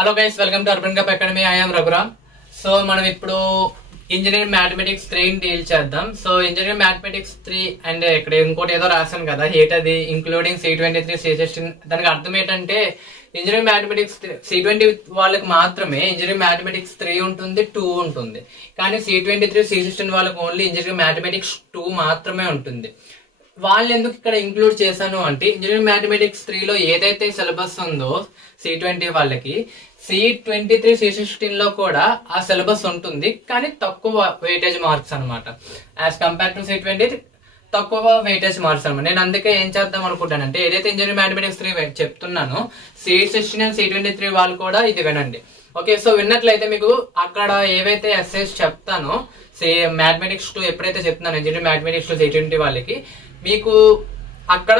Hello guys, welcome to urban cup academy. I am Raghuram. So మనం ఇప్పుడు engineering mathematics 3 deal చేద్దాం. So engineering mathematics 3 and ఇక్కడ ఇంకోటి ఏదో రాశాను కదా, ఏంటది, ఇంక్లూడింగ్ C23 C16. దానికి అర్థం ఏంటంటే ఇంజనీరింగ్ మ్యాథమెటిక్స్ C20 వాళ్ళకి మాత్రమే ఇంజనీరింగ్ మ్యాథమెటిక్స్ 3 ఉంటుంది, 2 ఉంటుంది. కానీ C23 C16 వాళ్ళకి ఓన్లీ ఇంజనీరింగ్ మ్యాథమెటిక్స్ 2 మాత్రమే ఉంటుంది. వాళ్ళు ఎందుకు ఇక్కడ ఇంక్లూడ్ చేశాను అంటే ఇంజనీరింగ్ మ్యాథమెటిక్స్ 3లో ఏదైతే సిలబస్ ఉందో C20 వాళ్ళకి C23 C16 లో కూడా ఆ సిలబస్ ఉంటుంది, కానీ తక్కువ వెయిటేజ్ మార్క్స్ అనమాట. యాజ్ కంపేర్ టు C20 తక్కువ వెయిటేజ్ మార్క్స్ అనమాట. నేను అందుకే ఏం చేద్దాం అనుకుంటానంటే ఏదైతే ఇంజనీరింగ్ మ్యాథమెటిక్స్ 3 చెప్తున్నానో C16 అండ్ C23 వాళ్ళు కూడా ఇది వినండి. ఓకే, సో విన్నట్లయితే మీకు అక్కడ ఏవైతే ఎస్ఐస్ చెప్తానో మ్యాథమెటిక్స్ 2 ఎప్పుడైతే చెప్తున్నాను ఇంజనీరింగ్ మ్యాథమెటిక్స్ 2 C20 వాళ్ళకి, మీకు అక్కడ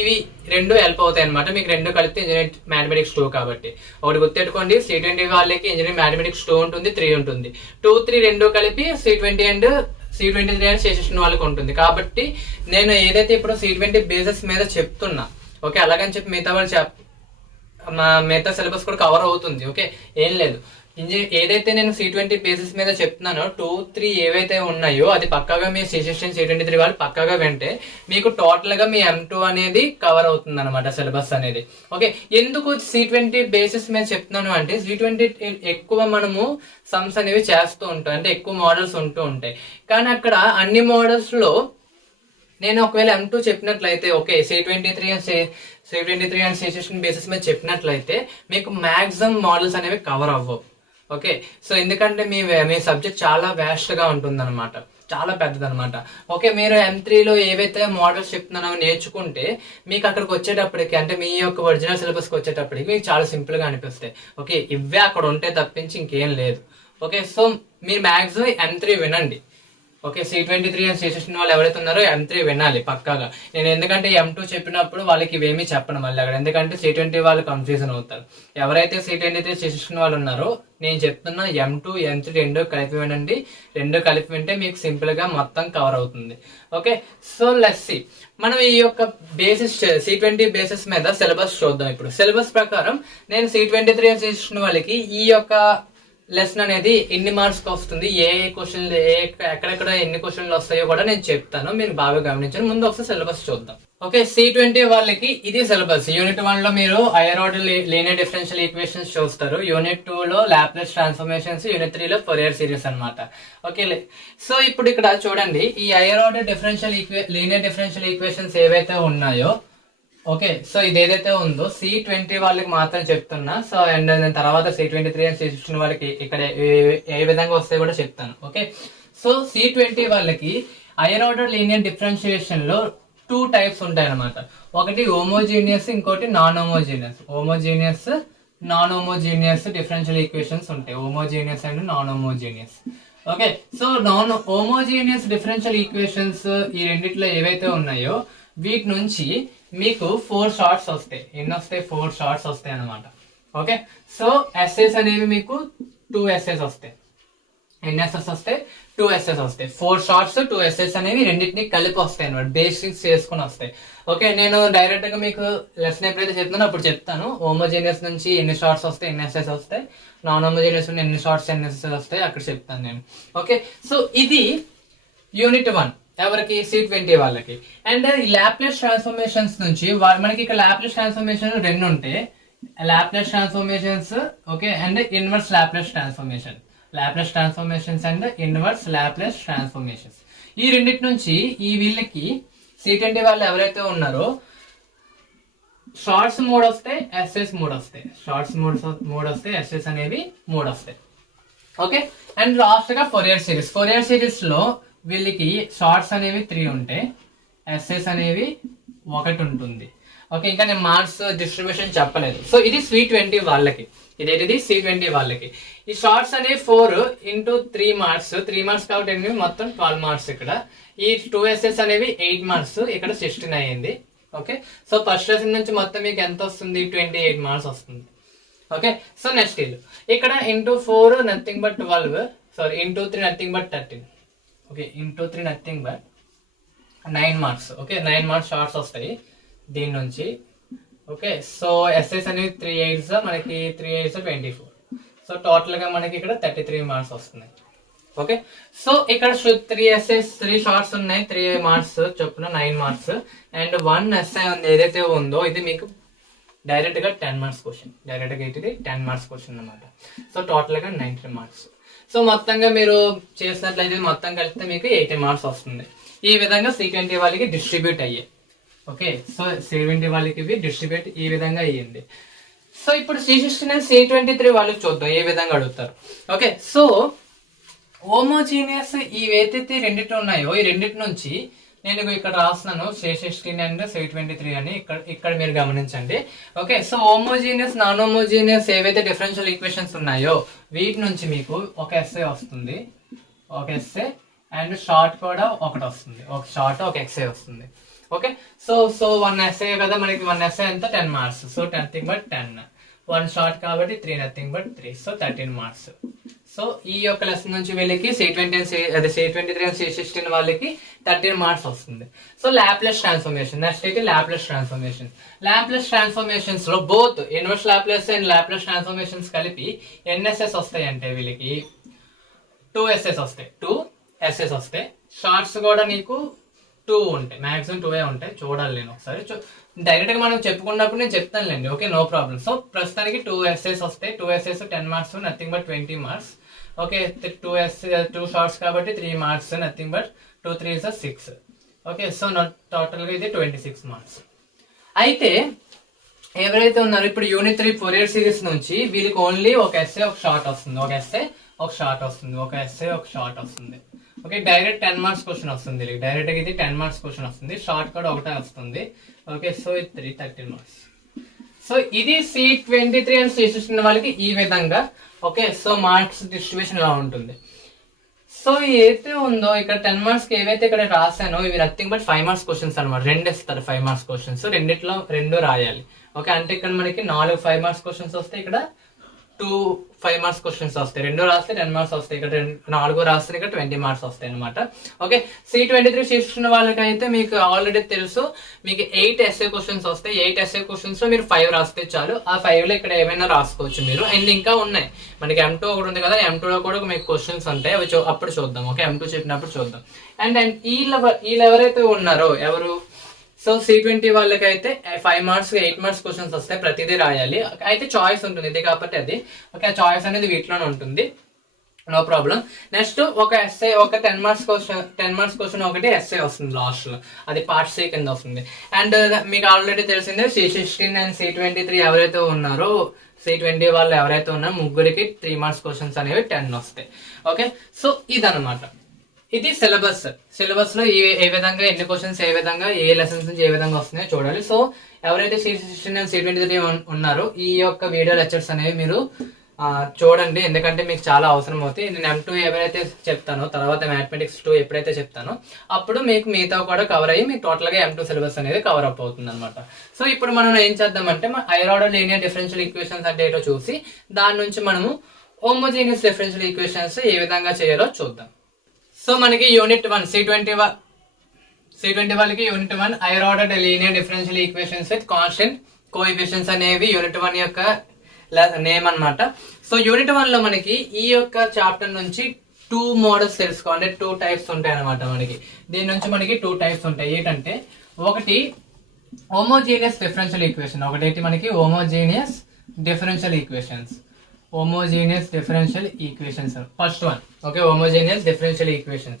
ఇవి రెండు హెల్ప్ అవుతాయి అనమాట. మీకు రెండు కలిపితే ఇంజనీరింగ్ మ్యాథమెటిక్స్ 2 కాబట్టి ఒకటి గుర్తెట్టుకోండి, C20 వాళ్ళకి ఇంజనీరింగ్ మ్యాథమెటిక్స్ 2 ఉంటుంది, 3 ఉంటుంది. 2, 3 రెండు కలిపి C20 and C23 and C16 వాళ్ళకి ఉంటుంది. కాబట్టి నేను ఏదైతే ఇప్పుడు C20 బేసిస్ మీద చెప్తున్నా, ఓకే, అలాగని చెప్పి మిగతా వాళ్ళు మిగతా సిలబస్ కూడా కవర్ అవుతుంది. ఓకే, ఏం లేదు, ఏదైతే నేను C20 బేసిస్ మీద చెప్తున్నానో 2, 3 ఏవైతే ఉన్నాయో అది పక్కాగా మీ C16 C23 వాళ్ళు పక్కాగా వింటే మీకు టోటల్ గా మీ M2 అనేది కవర్ అవుతుంది అనమాట, సిలబస్ అనేది. ఓకే, ఎందుకు C20 బేసిస్ మీద చెప్తున్నాను అంటే C20 ఎక్కువ మనము సమ్స్ అనేవి చేస్తూ ఉంటాం, అంటే ఎక్కువ మోడల్స్ ఉంటూ ఉంటాయి. కానీ అక్కడ అన్ని మోడల్స్ లో నేను ఒకవేళ M2 చెప్పినట్లయితే, okay, C23 and C16 basis మీద చెప్పినట్లయితే మీకు మాక్సిమం మోడల్స్ అనేవి కవర్ అవ్వవు. ఓకే, సో ఎందుకంటే మీ సబ్జెక్ట్ చాలా వ్యాస్ట్ గా ఉంటుంది అనమాట, చాలా పెద్దదనమాట. ఓకే, మీరు M3లో ఏవైతే మోడల్స్ చెప్తున్నారో నేర్చుకుంటే మీకు అక్కడికి వచ్చేటప్పటికి, అంటే మీ యొక్క ఒరిజినల్ సిలబస్కి వచ్చేటప్పటికి మీకు చాలా సింపుల్ గా అనిపిస్తాయి. ఓకే, ఇవే అక్కడ ఉంటే తప్పించి ఇంకేం లేదు. ఓకే, సో మీరు మాక్సిమం M3 వినండి. ఓకే, C23 అండ్ C16 వాళ్ళు ఎవరైతే ఉన్నారో M3 వినాలి పక్కాగా. నేను ఎందుకంటే M2 చెప్పినప్పుడు వాళ్ళకి ఇవేమీ చెప్పను మళ్ళీ అక్కడ, ఎందుకంటే C20 వాళ్ళు కన్ఫ్యూజన్ అవుతారు. ఎవరైతే C23 C16 వాళ్ళు ఉన్నారో నేను చెప్తున్నా M2 M3 రెండు కలిపి వినండి. రెండు కలిపి వింటే మీకు సింపుల్ గా మొత్తం కవర్ అవుతుంది. ఓకే, సో లెట్స్ సీ, మనం ఈ యొక్క బేసిస్ C20 బేసిస్ మీద సిలబస్ చూద్దాం. ఇప్పుడు సిలబస్ ప్రకారం నేను C23 అండ్ C16 వాళ్ళకి ఈ యొక్క లెసన్ అనేది ఎన్ని మార్క్స్ వస్తుంది, ఏ క్వశ్చన్లు ఎక్కడెక్కడ ఎన్ని క్వశ్చన్లు వస్తాయో కూడా నేను చెప్తాను, మీరు బాగా గమనించండి. ముందు ఒకసారి సిలబస్ చూద్దాం. ఓకే, C20 వాళ్ళకి ఇది సిలబస్. యూనిట్ 1 లో మీరు hire order linear differential equations చూస్తారు, యూనిట్ 2 లో లాప్లేస్ ట్రాన్స్ఫర్మేషన్స్, యూనిట్ 3 లో ఫోరియర్ సిరీస్ అనమాట. ఓకే, సో ఇప్పుడు ఇక్కడ చూడండి, ఈ hire order linear differential equations ఏవైతే ఉన్నాయో, ఓకే, సో ఇది ఏదైతే ఉందో C20 వాళ్ళకి మాత్రం చెప్తున్నా. సో అండ్ తర్వాత C23 అండ్ C16 వాళ్ళకి ఇక్కడ ఏ విధంగా వస్తాయో కూడా చెప్తాను. ఓకే, సో C20 వాళ్ళకి హైయర్ ఆర్డర్ లీనియర్ డిఫరెన్షియేషన్ లో 2 టైప్స్ ఉంటాయి అనమాట. ఒకటి హోమోజీనియస్, ఇంకోటి non homogeneous. Non homogeneous differential equations ఉంటాయి, homogeneous and non homogeneous. Okay, so non homogeneous differential equations ఈ రెండిట్లో ఏవైతే ఉన్నాయో వీటి నుంచి మీకు 4 షార్ట్స్ వస్తాయి. ఎన్ని వస్తాయి? 4 షార్ట్స్ వస్తాయి అనమాట. ఓకే, సో ఎస్ఎస్ అనేవి మీకు 2 ఎస్ఎస్ వస్తాయి. ఎన్ని ఎస్ఎస్ వస్తాయి? 2 ఎస్ఎస్ వస్తాయి. 4 షార్ట్స్ 2 ఎస్ఎస్ అనేవి రెండింటిని కలిపి వస్తాయి అనమాట, బేసిక్స్ చేసుకుని వస్తాయి. ఓకే, నేను డైరెక్ట్ గా మీకు లెసన్ ఎప్పుడైతే చెప్తానో అప్పుడు చెప్తాను. హోమోజీనియస్ నుంచి ఎన్ని షార్ట్స్ వస్తాయి, ఎన్ని ఎస్ఎస్ వస్తాయి, నాన్ హోమోజీనియస్ నుంచి ఎన్ని షార్ట్స్ ఎన్ని ఎస్ఎస్ వస్తాయి అక్కడ చెప్తాను నేను. ఓకే, సో ఇది యూనిట్ 1 ఎవరికి? C20 వాళ్ళకి. అండ్ ఈ లాప్లేస్ ట్రాన్స్ఫర్మేషన్స్ నుంచి మనకి ఇక్కడ లాప్లేస్ ట్రాన్స్ఫర్మేషన్ 2 ఉంటాయి, Laplace transformations, okay, and inverse Laplace transformations and inverse Laplace transformations. ఈ రెండింటి నుంచి వీళ్ళకి C20 వాళ్ళు ఎవరైతే ఉన్నారో షార్ట్స్ 3 వస్తాయి, ఎస్ఎస్ 3 వస్తాయి. షార్ట్స్ 3 వస్తాయి, ఎస్ఎస్ అనేవి 3 వస్తాయి. ఓకే, అండ్ లాస్ట్ గా ఫోరియర్ సిరీస్ లో వీళ్ళకి షార్ట్స్ అనేవి 3 ఉంటాయి, ఎస్ఎస్ అనేవి 1 ఉంటుంది. ఓకే, ఇంకా నేను మార్క్స్ డిస్ట్రిబ్యూషన్ చెప్పలేదు. సో ఇది C20 వాళ్ళకి, ఇదేంటిది C20 వాళ్ళకి. ఈ షార్ట్స్ అనేవి 4 into 3 మార్క్స్, 3 మార్క్స్ కాబట్టి అనేవి మొత్తం 12 మార్క్స్. ఇక్కడ ఈ 2 ఎస్ఎస్ అనేవి 8 మార్క్స్, ఇక్కడ 16 అయ్యింది. ఓకే, సో ఫస్ట్ లెసన్ నుంచి మొత్తం మీకు ఎంత వస్తుంది? 28 మార్క్స్ వస్తుంది. ఓకే, సో నెక్స్ట్ ఇక్కడ into 4 nothing but 12, sorry into 3 nothing but 13. Okay, into 3 nothing but 9 marks. Okay, 9 marks shorts వస్తాయి దీని నుంచి. ఓకే, సో ఎస్ఎస్ అనేది 3 8s మనకి 3 8s 24. సో టోటల్ గా మనకి ఇక్కడ 33 మార్క్స్ వస్తున్నాయి. ఓకే, సో ఇక్కడ 3 ఎస్ఎస్ 3 షార్ట్స్ ఉన్నాయి, 3 మార్క్స్ చొప్పున 9 మార్క్స్ అండ్ 1 ఎస్ఐ ఉంది ఏదైతే ఉందో ఇది మీకు డైరెక్ట్ గా 10 మార్క్స్ క్వశ్చన్. డైరెక్ట్ గా ఇది 10 మార్క్స్ క్వశ్చన్ అనమాట. సో టోటల్ గా 90 మార్క్స్. సో మొత్తంగా మీరు చేసినట్లయితే మొత్తం కలిపితే మీకు 80 మార్క్స్ వస్తుంది. ఈ విధంగా C20 వాళ్ళకి డిస్ట్రిబ్యూట్ అయ్యాయి. ఓకే, సో C20 వాళ్ళకి ఇవి డిస్ట్రిబ్యూట్ ఈ విధంగా అయ్యింది. సో ఇప్పుడు C16 అండ్ C23 వాళ్ళకి చూద్దాం ఏ విధంగా అడుగుతారు. ఓకే, సో హోమోజీనియస్ ఇవేదైతే రెండిటి ఉన్నాయో ఈ రెండిటి నుంచి నేను ఇక్కడ రాస్తున్నాను C16 అండ్ C23 అని. ఇక్కడ మీరు గమనించండి. Okay, so homogeneous non homogeneous ఏవైతే డిఫరెన్షియల్ ఈక్వేషన్స్ ఉన్నాయో వీటి నుంచి మీకు ఒక ఎస్ఏ వస్తుంది, ఒక ఎస్ఏ అండ్ షార్ట్ కూడా ఒకటి వస్తుంది, ఒక షార్ట్ ఒక ఎక్స్ఏ వస్తుంది. ఓకే, సో 1 ఎస్ఏ కదా మనకి, 1 ఎస్ఏ ఎంత 10 marks. So nothing but 10, 1 short కాబట్టి 3 nothing but 3, so 13 marks. So ఈ యొక్క లెసన్ నుంచి వీళ్ళకి C23 అండ్ C16 వాళ్ళకి 13 మార్క్స్ వస్తుంది. So Laplace transformation. నెక్స్ట్ అయితే లాప్లేస్ ట్రాన్స్ఫర్మేషన్. లాప్లేస్ ట్రాన్స్ఫర్మేషన్స్ లో both inverse Laplace and Laplace transformations కలిపి ఎన్ఎస్ఎస్ వస్తాయి అంటే వీళ్ళకి 2 ఎస్ఎస్ వస్తాయి, 2 ఎస్ఎస్ వస్తాయి. షార్ట్స్ కూడా నీకు 2 ఉంటాయి, మాక్సిమం 2 ఉంటాయి. చూడాలి నేను ఒకసారి డైరెక్ట్ గా మనం చెప్పుకున్నప్పుడు నేను చెప్తానులేండి. Okay, no problem. సో ప్రస్తుతానికి 2 ఎస్ఎస్ వస్తాయి, 2 SS 10 marks nothing but 20 marks. Okay, 2 shorts కాబట్టి 3 marks nothing but 2 3s 6. Okay, so total గా ఇది 26 మార్క్స్. అయితే ఎవరైతే ఉన్నారో ఇప్పుడు యూనిట్ 3 ఫోరియర్ సిరీస్ నుంచి వీళ్ళకి ఓన్లీ ఒక ఎస్ఏ ఒక షార్ట్ వస్తుంది, ఒక ఎస్ఏ ఒక షార్ట్ వస్తుంది, ఒక ఎస్ఏ ఒక షార్ట్ వస్తుంది. ఓకే, డైరెక్ట్ 10 మార్క్స్ క్వశ్చన్ వస్తుంది. డైరెక్ట్ గా ఇది 10 మార్క్స్ క్వశ్చన్ వస్తుంది, షార్ట్ కూడా ఒకటే వస్తుంది. ఓకే, సో ఇది 13 మార్క్స్. సో ఇది C23 అండ్ C16 వాళ్ళకి ఈ విధంగా. ఓకే, సో మార్క్స్ డిస్ట్రిబ్యూషన్ ఇలా ఉంటుంది. సో ఏదైతే ఉందో ఇక్కడ 10 మార్క్స్ కి ఏవైతే ఇక్కడ రాసానో ఇవి నథింగ్ బట్ 5 మార్క్స్ క్వశ్చన్స్ అనమాట. 2 ఇస్తారు 5 మార్క్స్ క్వశ్చన్స్, రెండిట్లో 2 రాయాలి. ఓకే, అంటే ఇక్కడ మనకి 4 5 మార్క్స్ క్వశ్చన్స్ వస్తాయి, ఇక్కడ 2 5 మార్క్స్ క్వశ్చన్స్ వస్తాయి. 2 రాస్తే 10 మార్క్స్ వస్తాయి, ఇక్కడ 4 రాస్తే ఇక్కడ 20 మార్క్స్ వస్తాయి అనమాట. ఓకే, C23 C16 వాళ్ళకి అయితే మీకు ఆల్రెడీ తెలుసు, మీకు 8 ఎస్ఏ క్వశ్చన్స్ వస్తాయి. 8 ఎస్ఏ క్వశ్చన్స్ లో మీరు 5 రాస్తే చాలు. ఆ 5 లో ఇక్కడ ఏమైనా రాసుకోవచ్చు మీరు. అండ్ ఇంకా ఉన్నాయి మనకి M2 ఒకటి ఉంది కదా, M2 లో కూడా మీకు క్వశ్చన్స్ ఉంటాయి, అవి అప్పుడు చూద్దాం. ఓకే, M2 చెప్పినప్పుడు చూద్దాం. అండ్ వీళ్ళు ఎవరైతే ఉన్నారో ఎవరు, సో C20 వాళ్ళకి అయితే 5 మార్క్స్ 8 మార్క్స్ క్వశ్చన్స్ వస్తాయి, ప్రతిదీ రాయాలి. అయితే చాయిస్ ఉంటుంది ఇది కాబట్టి అది. ఓకే, ఆ చాయిస్ అనేది వీటిలోనే ఉంటుంది, నో ప్రాబ్లం. నెక్స్ట్ ఒక ఎస్ఏ ఒక 10 మార్క్స్ క్వశ్చన్ ఒకటి ఎస్ఏ వస్తుంది లాస్ట్ లో, అది పార్ట్ C కింద వస్తుంది. అండ్ మీకు ఆల్రెడీ తెలిసిందే C16 అండ్ C23 ఎవరైతే ఉన్నారో C20 వాళ్ళు ఎవరైతే ఉన్నారో ముగ్గురికి 3 మార్క్స్ క్వశ్చన్స్ అనేవి 10 వస్తాయి. ఓకే, సో ఇదన్నమాట. ఇది సిలబస్ లో ఏ విధంగా ఎన్ని క్వశ్చన్స్ ఏ విధంగా ఏ లెసన్స్ నుంచి ఏ విధంగా వస్తున్నాయో చూడాలి. సో ఎవరైతే C16 అండ్ C23 ఉన్నారో ఈ యొక్క వీడియో లెక్చర్స్ అనేవి మీరు చూడండి, ఎందుకంటే మీకు చాలా అవసరం అవుతాయి. నేను M2 ఎవరైతే చెప్తానో తర్వాత మ్యాథమెటిక్స్ 2 ఎప్పుడైతే చెప్తానో అప్పుడు మీకు మిగతా కూడా కవర్ అయ్యి మీకు టోటల్ గా M2 సిలబస్ అనేది కవర్ అప్ అవుతుంది అనమాట. సో ఇప్పుడు మనం ఏం చేద్దామంటే hire order linear differential equations అంటే ఏంటో చూసి దాని నుంచి మనము హోమోజీనియస్ డిఫరెన్షియల్ ఈక్వేషన్స్ ఏ విధంగా చేయాలో చూద్దాం. సో మనకి యూనిట్ 1 C20 వాళ్ళకి unit 1 hire order linear differential equations with constant coefficients అనేవి యూనిట్ 1 యొక్క నేమ్ అన్నమాట. సో యూనిట్ 1 లో మనకి ఈ యొక్క చాప్టర్ నుంచి 2 మోడల్స్ తెలుసుకోవాలి, 2 టైప్స్ ఉంటాయి అనమాట. మనకి దీని నుంచి మనకి 2 టైప్స్ ఉంటాయి. ఏంటంటే ఒకటి హోమోజీనియస్ డిఫరెన్షియల్ ఈక్వేషన్, ఒకటి మనకి homogeneous differential equations first one. Okay, homogeneous differential equations.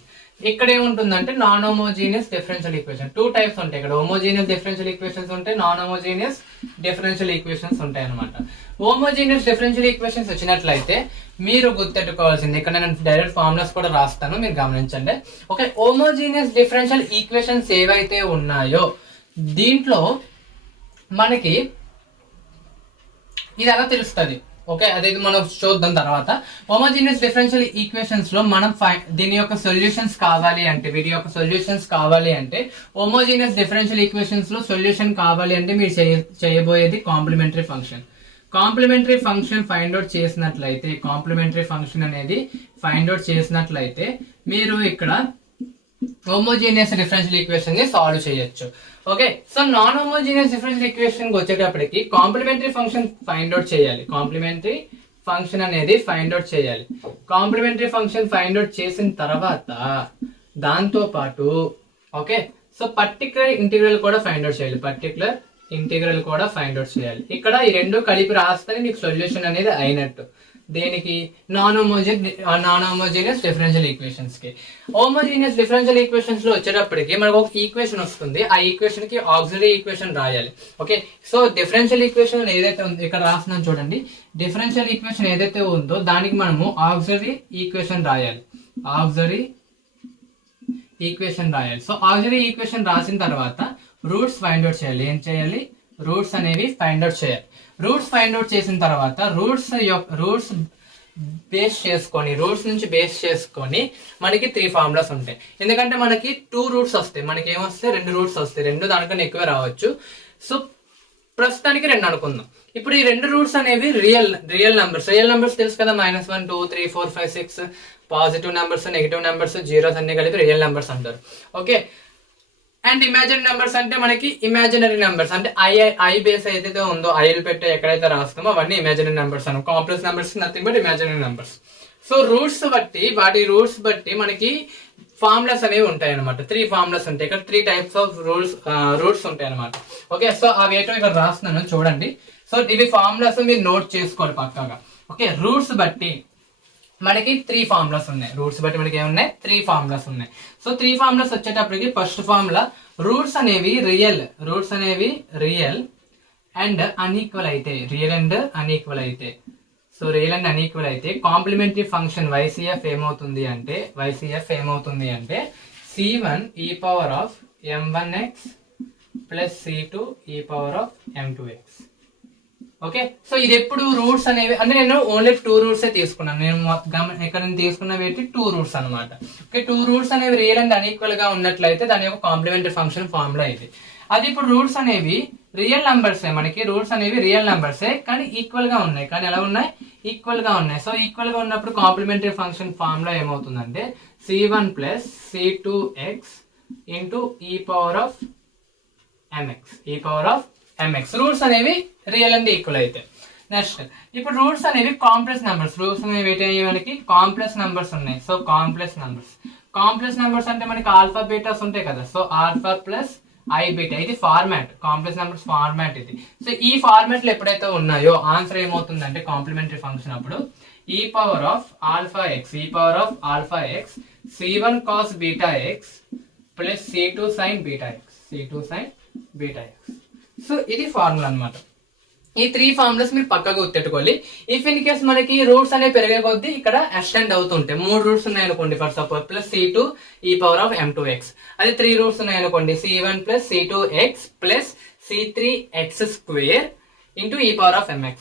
ఇక్కడ ఏముంటుందంటే non homogeneous differential equation. 2 types ఉంటాయి ఇక్కడ, హోమోజీనియస్ డిఫరెన్షియల్ ఈక్వేషన్స్ ఉంటాయి, నాన్ హోమోజీనియస్ డిఫరెన్షియల్ ఈక్వేషన్స్ ఉంటాయి అనమాట. హోమోజీనియస్ డిఫరెన్షియల్ ఈక్వేషన్స్ వచ్చినట్లయితే మీరు గుర్తెట్టుకోవాల్సింది, ఇక్కడ నేను డైరెక్ట్ ఫార్ములాస్ కూడా రాస్తాను, మీరు గమనించండి. ఓకే, హోమోజీనియస్ డిఫరెన్షియల్ ఈక్వేషన్స్ ఏవైతే ఉన్నాయో దీంట్లో మనకి ఇది ఎలా తెలుస్తుంది. ఓకే, అదే మనం చూద్దాం తర్వాత. హోమోజీనియస్ డిఫరెన్షియల్ ఈక్వేషన్స్ లో మనం దీని యొక్క సొల్యూషన్స్ కావాలి అంటే, వీటి యొక్క సొల్యూషన్స్ కావాలి అంటే, హోమోజీనియస్ డిఫరెన్షియల్ ఈక్వేషన్స్ లో సొల్యూషన్ కావాలి అంటే మీరు చేయబోయేది complementary function. Complementary function find out చేసినట్లయితే, కాంప్లిమెంటరీ ఫంక్షన్ అనేది ఫైండ్ అవుట్ చేసినట్లయితే మీరు ఇక్కడ హోమోజీనియస్ డిఫరెన్షియల్ ఈక్వేషన్ ని సాల్వ్ చేయొచ్చు. Okay, so non homogeneous differential equation కి వచ్చేటప్పటికి కాంప్లిమెంటరీ ఫంక్షన్ ఫైండ్ అవుట్ చేయాలి. కాంప్లిమెంటరీ ఫంక్షన్ అనేది ఫైండ్ అవుట్ చేయాలి. కాంప్లిమెంటరీ ఫంక్షన్ ఫైండ్ అవుట్ చేసిన తర్వాత దాంతో పాటు ఓకే, సో పర్టికులర్ ఇంటిగ్రల్ కూడా ఫైండ్ అవుట్ చేయాలి. పర్టికులర్ ఇంటిగ్రల్ కూడా ఫైండ్ అవుట్ చేయాలి. ఇక్కడ ఈ రెండు కలిపి రాస్తే నీకు సొల్యూషన్ అనేది అయినట్టు. దేనికి? నాన్ హోమోజీనియస్ డిఫరెన్షియల్ ఈక్వేషన్స్ కి. హోమోజీనియస్ డిఫరెన్షియల్ ఈక్వేషన్స్ లో వచ్చేటప్పటికి మనకు ఒక ఈక్వేషన్ వస్తుంది. ఆ ఈక్వేషన్ కి ఆక్సిలరీ ఈక్వేషన్ రాయాలి. ఓకే, సో డిఫరెన్షియల్ ఈక్వేషన్ ఏదైతే ఉందో ఇక్కడ రాస్తున్నాను చూడండి. డిఫరెన్షియల్ ఈక్వేషన్ ఏదైతే ఉందో దానికి మనము ఆక్సిలరీ ఈక్వేషన్ రాయాలి. ఆక్సిలరీ ఈక్వేషన్ రాయాలి. సో ఆక్సిలరీ ఈక్వేషన్ రాసిన తర్వాత రూట్స్ ఫైండ్ అవుట్ చేయాలి. ఏం చేయాలి? రూట్స్ అనేవి ఫైండ్ అవుట్ చేయాలి. రూట్స్ ఫైండ్ అవుట్ చేసిన తర్వాత రూట్స్ నుంచి బేస్ చేసుకొని మనకి 3 ఫార్ములాస్ ఉంటాయి. ఎందుకంటే మనకి 2 రూట్స్ వస్తాయి. మనకి ఏమొస్తాయి? 2 రూట్స్ వస్తాయి. 2 దానికన్నా ఎక్కువే రావచ్చు. సో ప్రస్తుతానికి 2 అనుకుందాం. ఇప్పుడు ఈ 2 రూట్స్ అనేవి రియల్ నెంబర్స్ తెలుసు కదా. -1 2 3 4 5 6 positive numbers, negative numbers, zeros అన్ని కలిపి రియల్ నెంబర్స్ అంటారు. ఓకే, అండ్ ఇమాజినరీ నెంబర్స్ అంటే మనకి ఇమాజినరీ నెంబర్స్ అంటే ఐ బేస్ ఏదైతే ఉందో ఐలు పెట్టి ఎక్కడైతే రాస్తామో అవన్నీ imaginary numbers Anu. Complex numbers nothing but imaginary numbers. So వాటి రూట్స్ బట్టి మనకి ఫార్ములాస్ అనేవి ఉంటాయి అనమాట. 3 ఫార్ములాస్ ఉంటాయి. ఇక్కడ 3 టైప్స్ ఆఫ్ రూట్స్ ఉంటాయి అనమాట. ఓకే, సో అవి ఏంటో ఇక్కడ రాస్తున్నాను చూడండి. సో ఇవి ఫార్ములాస్ మీరు నోట్ చేసుకోవాలి పక్కాగా. ఓకే, రూట్స్ బట్టి మనకి 3 ఫార్ములాస్ ఉన్నాయి. రూట్స్ బట్టి మనకి ఏమున్నాయి? 3 ఫార్ములాస్ ఉన్నాయి. సో 3 ఫార్ములాస్ వచ్చేటప్పటికి ఫస్ట్ ఫార్ములా రూట్స్ అనేవి రియల్ అండ్ అన్ఈక్వల్ అయితే, సో రియల్ అండ్ అన్ఈక్వల్ అయితే కాంప్లిమెంటరీ ఫంక్షన్ YCF ఏమవుతుంది అంటే C1 e power of m1x plus C2 e power of m2x. Okay, so ఇది ఎప్పుడు రూట్స్ అనేవి అంటే నేను ఓన్లీ 2 రూట్స్ తీసుకున్నాను. ఇక్కడ నేను తీసుకున్నవి 2 రూట్స్ అనమాట. ఓకే, 2 రూట్స్ అనేవి రియల్ అండ్ అన్ఈక్వల్ గా ఉన్నట్లయితే దాని యొక్క కాంప్లిమెంటరీ ఫంక్షన్ ఫార్ములా ఇది. అది ఇప్పుడు రూట్స్ అనేవి రియల్ నెంబర్సే, మనకి రూట్స్ అనేవి రియల్ నెంబర్సే కానీ ఈక్వల్ గా ఉన్నాయి. కానీ ఎలా ఉన్నాయి? ఈక్వల్ గా ఉన్నాయి. సో ఈక్వల్ గా ఉన్నప్పుడు కాంప్లిమెంటరీ ఫంక్షన్ ఫార్ములా ఏమవుతుందంటే C1 plus C2x into e power of mx. Roots అనేవి రియల్ అండ్ ఈక్వల్ అయితే. నెక్స్ట్ ఇప్పుడు రూట్స్ అనేవి కాంప్లెక్స్ నెంబర్స్. రూట్స్ అనేవి మనకి కాంప్లెక్స్ నెంబర్స్ ఉన్నాయి. సో కాంప్లెక్స్ నెంబర్స్ అంటే మనకి ఆల్ఫా బీటాస్ ఉంటాయి కదా. So alpha plus I beta ఇది ఫార్మాట్, కాంప్లెక్స్ నెంబర్స్ ఫార్మాట్ ఇది. సో ఈ ఫార్మాట్ లో ఎప్పుడైతే ఉన్నాయో ఆన్సర్ ఏమవుతుందంటే కాంప్లిమెంటరీ ఫంక్షన్ అప్పుడు e power of alpha X C1 cos beta X plus C2 sin beta X. So ఇది ఫార్ములా అన్నమాట. ఈ 3 ఫార్ములాస్ మీరు పక్కగా గుర్తెట్టుకోవాలి. ఇఫ్ ఇన్ కేస్ మనకి రూట్స్ అనేవి పెరిగే కొద్దీ ఇక్కడ ఎక్స్టెండ్ అవుతుంటాయి. 3 రూట్స్ ఉన్నాయనుకోండి for suppose plus C2 e power of m2x. అదే 3 రూట్స్ ఉన్నాయనుకోండి C1 plus C2x plus C3x square into e power of mx.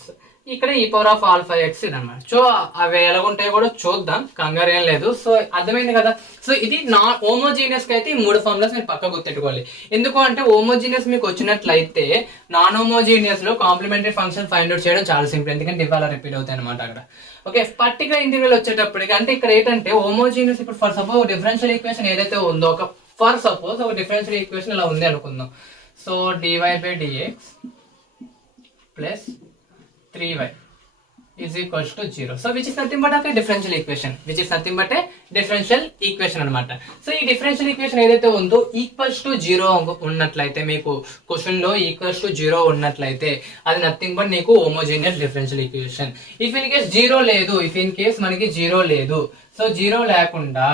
ఇక్కడ e power of alpha X ఇది అనమాట. సో అవి ఎలాగుంటాయో కూడా చూద్దాం, కంగారు ఏం లేదు. సో అర్థమైంది కదా. సో ఇది నాన్ హోమోజీనియస్ కి అయితే ఈ 3 ఫార్ములాస్ నేను పక్క గుర్తెట్టుకోవాలి. ఎందుకు అంటే హోమోజీనియస్ మీకు వచ్చినట్లయితే నాన్ హోమోజీనియస్ లో కాంప్లిమెంటరీ ఫంక్షన్ ఫైండ్ అవుట్ చేయడం చాలా సింపుల్. ఎందుకంటే ఇవాళ రిపీట్ అవుతాయి అనమాట అక్కడ. ఓకే, పర్టికులర్ ఇంటిగ్రల్ వచ్చేటప్పటికి అంటే ఇక్కడ ఏంటంటే హోమోజీనియస్ ఇప్పుడు ఫర్ సపోజ్ డిఫరెన్షియల్ ఈక్వేషన్ ఏదైతే ఉందో ఫర్ సపోజ్ ఒక డిఫరెన్షియల్ ఈక్వేషన్ ఇలా ఉంది అనుకుందాం. So dy/dx plus 3y is equals to 0. So which is nothing but a differential equation అనమాట. సో ఈ డిఫరెన్షియల్ ఈక్వేషన్ ఏదైతే ఉందో ఈక్వల్స్ టు 0 ఉన్నట్లయితే మీకు క్వశ్చన్ లో ఈక్వల్స్ టు 0 ఉన్నట్లయితే అది నథింగ్ బట్ నీకు homogeneous differential equation. If in case 0 లేదు, మనకి 0 లేదు, సో 0 లేకుండా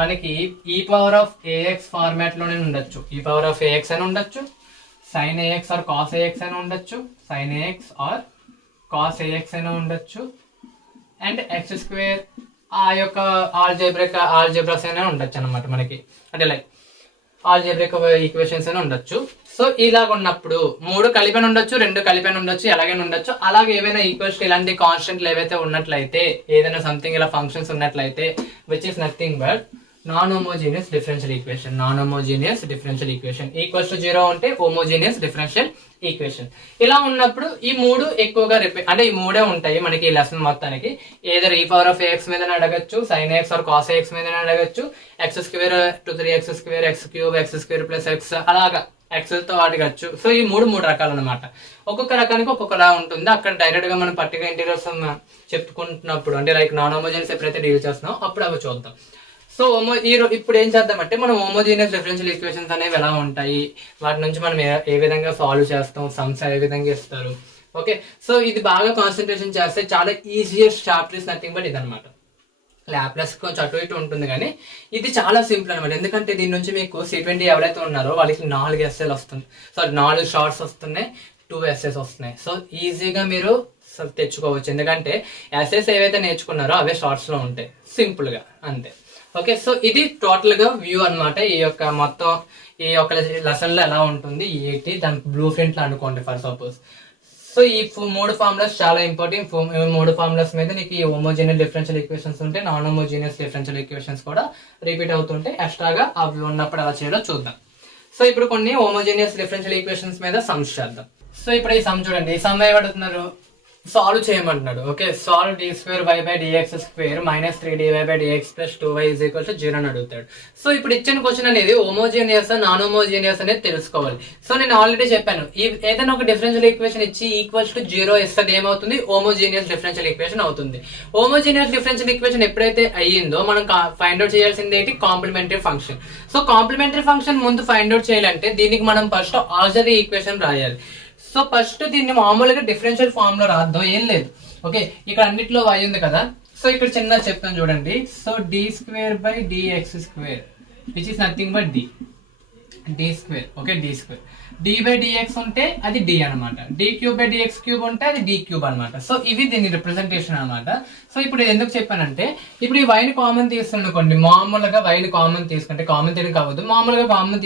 మనకి e power of ax format లోనే ఉండొచ్చు. e పవర్ ఆఫ్ ax అని ఉండొచ్చు, sin ax or cos ax అని ఉండొచ్చు, sin ax or cos ax అయినా ఉండొచ్చు, అండ్ ఎక్స్ స్క్వేర్ ఆ యొక్క ఆల్జెబ్రాస్ అయినా ఉండొచ్చు అనమాట. మనకి అంటే లైక్ ఆల్జెబ్రిక్ ఈక్వేషన్స్ అయినా ఉండొచ్చు. సో ఇలాగ ఉన్నప్పుడు 3 కలిపి ఉండొచ్చు, 2 కలిపి ఉండొచ్చు, ఎలాగైనా ఉండొచ్చు. అలాగే ఏవైనా ఈక్వల్స్ ఇలాంటి కాన్స్టెంట్లు ఏవైతే ఉన్నట్లయితే, ఏదైనా సంథింగ్ ఇలా ఫంక్షన్స్ ఉన్నట్లయితే which is nothing but non homogeneous differential equation. Non homogeneous differential equation equals to 0 ఉంటే హోమోజీనియస్ డిఫరెన్షియల్ ఈక్వేషన్. ఇలా ఉన్నప్పుడు ఈ మూడు ఎక్కువగా అంటే ఈ మూడే ఉంటాయి మనకి ఈ లెసన్ మొత్తానికి. ఏదర్ e⁴x మీద అడగచ్చు, sin x or cos x మీద అడగచ్చు, x² to 3x², x³ x² plus x అలాగా x తో అడగచ్చు. సో ఈ మూడు రకాలు అనమాట. ఒక్కొక్క రకానికి ఒక్కొక్కలా ఉంటుంది. అక్కడ డైరెక్ట్ గా మనం పర్టికులర్ ఇంటీరియర్స్ చెప్పుకుంటున్నప్పుడు అంటే లైక్ నాన్ హోమోజీనియస్ ఎప్పుడైతే డీల్ చేస్తున్నాం అప్పుడు అవి చూద్దాం. సో ఇప్పుడు ఏం చేద్దామంటే మనం హోమోజీనియస్ డిఫరెన్షియల్ ఈక్వేషన్స్ అనేవి ఎలా ఉంటాయి, వాటి నుంచి మనం ఏ విధంగా సాల్వ్ చేస్తాం, సమ్స్ ఏ విధంగా ఇస్తారు. ఓకే, సో ఇది బాగా కాన్సన్ట్రేషన్ చేస్తే చాలా easiest chapter is nothing but ఇదనమాట. ల్యాప్లస్ కొంచెం అటు ఇటు ఉంటుంది కానీ ఇది చాలా సింపుల్ అనమాట. ఎందుకంటే దీని నుంచి మీకు C20 ఎవరైతే ఉన్నారో వాళ్ళకి 4 ఎస్ఏలు వస్తుంది, సారీ 4 షార్ట్స్ వస్తున్నాయి, 2 ఎస్ఏస్ వస్తున్నాయి. సో ఈజీగా మీరు తెచ్చుకోవచ్చు. ఎందుకంటే ఎస్ఏస్ ఏవైతే నేర్చుకున్నారో అవే షార్ట్స్ లో ఉంటాయి సింపుల్ గా అంతే. ఓకే, సో ఇది టోటల్ గా వ్యూ అనమాట. ఈ యొక్క మొత్తం ఈ యొక్క లెసన్ లో ఎలా ఉంటుంది ఏంటి దాని బ్లూ ప్రింట్ లో అనుకోండి ఫర్ సపోజ్. సో ఈ 3 ఫార్ములాస్ చాలా ఇంపార్టెంట్. 3 ఫార్ములాస్ మీద నీకు ఈ హోమోజీనియస్ డిఫరెన్షియల్ ఈక్వేషన్స్ ఉంటే నాన్ హోమోజీనియస్ డిఫరెన్షియల్ ఈక్వేషన్స్ కూడా రిపీట్ అవుతుంటే ఎక్స్ట్రాగా అవి ఉన్నప్పుడు ఎలా చేయాలో చూద్దాం. సో ఇప్పుడు కొన్ని హోమోజీనియస్ డిఫరెన్షియల్ ఈక్వేషన్స్ మీద సమ్స్ చేద్దాం. సో ఇప్పుడు ఈ సమ్ చూడండి, ఈ సమ్ ఏమడుతున్నారు, సాల్వ్ చేయమంటున్నాడు. Okay, solve d²y/dx² - 3dy/dx + 2y = 0 అని అడుగుతాడు. సో ఇప్పుడు ఇచ్చిన క్వశ్చన్ అనేది హోమోజీనియస్ నాన్ హోమోజీనియస్ అనేది తెలుసుకోవాలి. సో నేను ఆల్రెడీ చెప్పాను, ఏదైనా ఒక డిఫరెన్షియల్ ఈక్వేషన్ ఇచ్చి ఈక్వల్స్ టు 0 ఇస్తుంది ఏమవుతుంది, హోమోజీనియస్ డిఫరెన్షియల్ ఈక్వేషన్ అవుతుంది. హోమోజీనియస్ డిఫరెన్షియల్ ఈక్వేషన్ ఎప్పుడైతే అయ్యిందో మనం ఫైండ్ అవుట్ చేయాల్సింది ఏంటి, complementary function. So complementary function ముందు ఫైండ్ అవుట్ చేయాలంటే దీనికి మనం ఫస్ట్ ఆక్సిలరీ ఈక్వేషన్ రాయాలి. సో ఫస్ట్ దీన్ని మామూలుగా డిఫరెన్షియల్ ఫామ్ లో రాద్దాం, ఏం లేదు. ఓకే, ఇక్కడ అన్నిట్లో y ఉంది కదా. సో ఇక్కడ చిన్న చెప్తాను చూడండి. So d²/dx² which is nothing but d². Okay, d². d/dx ఉంటే అది d అనమాట, d³ ఉంటే అది d³ అనమాట. సో ఇవి దీని రిప్రజెంటేషన్ అనమాట. సో ఇప్పుడు ఎందుకు చెప్పానంటే ఇప్పుడు ఈ వైని కామన్ తీసుకోండి, మామూలుగా వైని కామన్ తీసుకుంటే, కామన్ తీయడం కావద్దు, మామూలుగా కామన్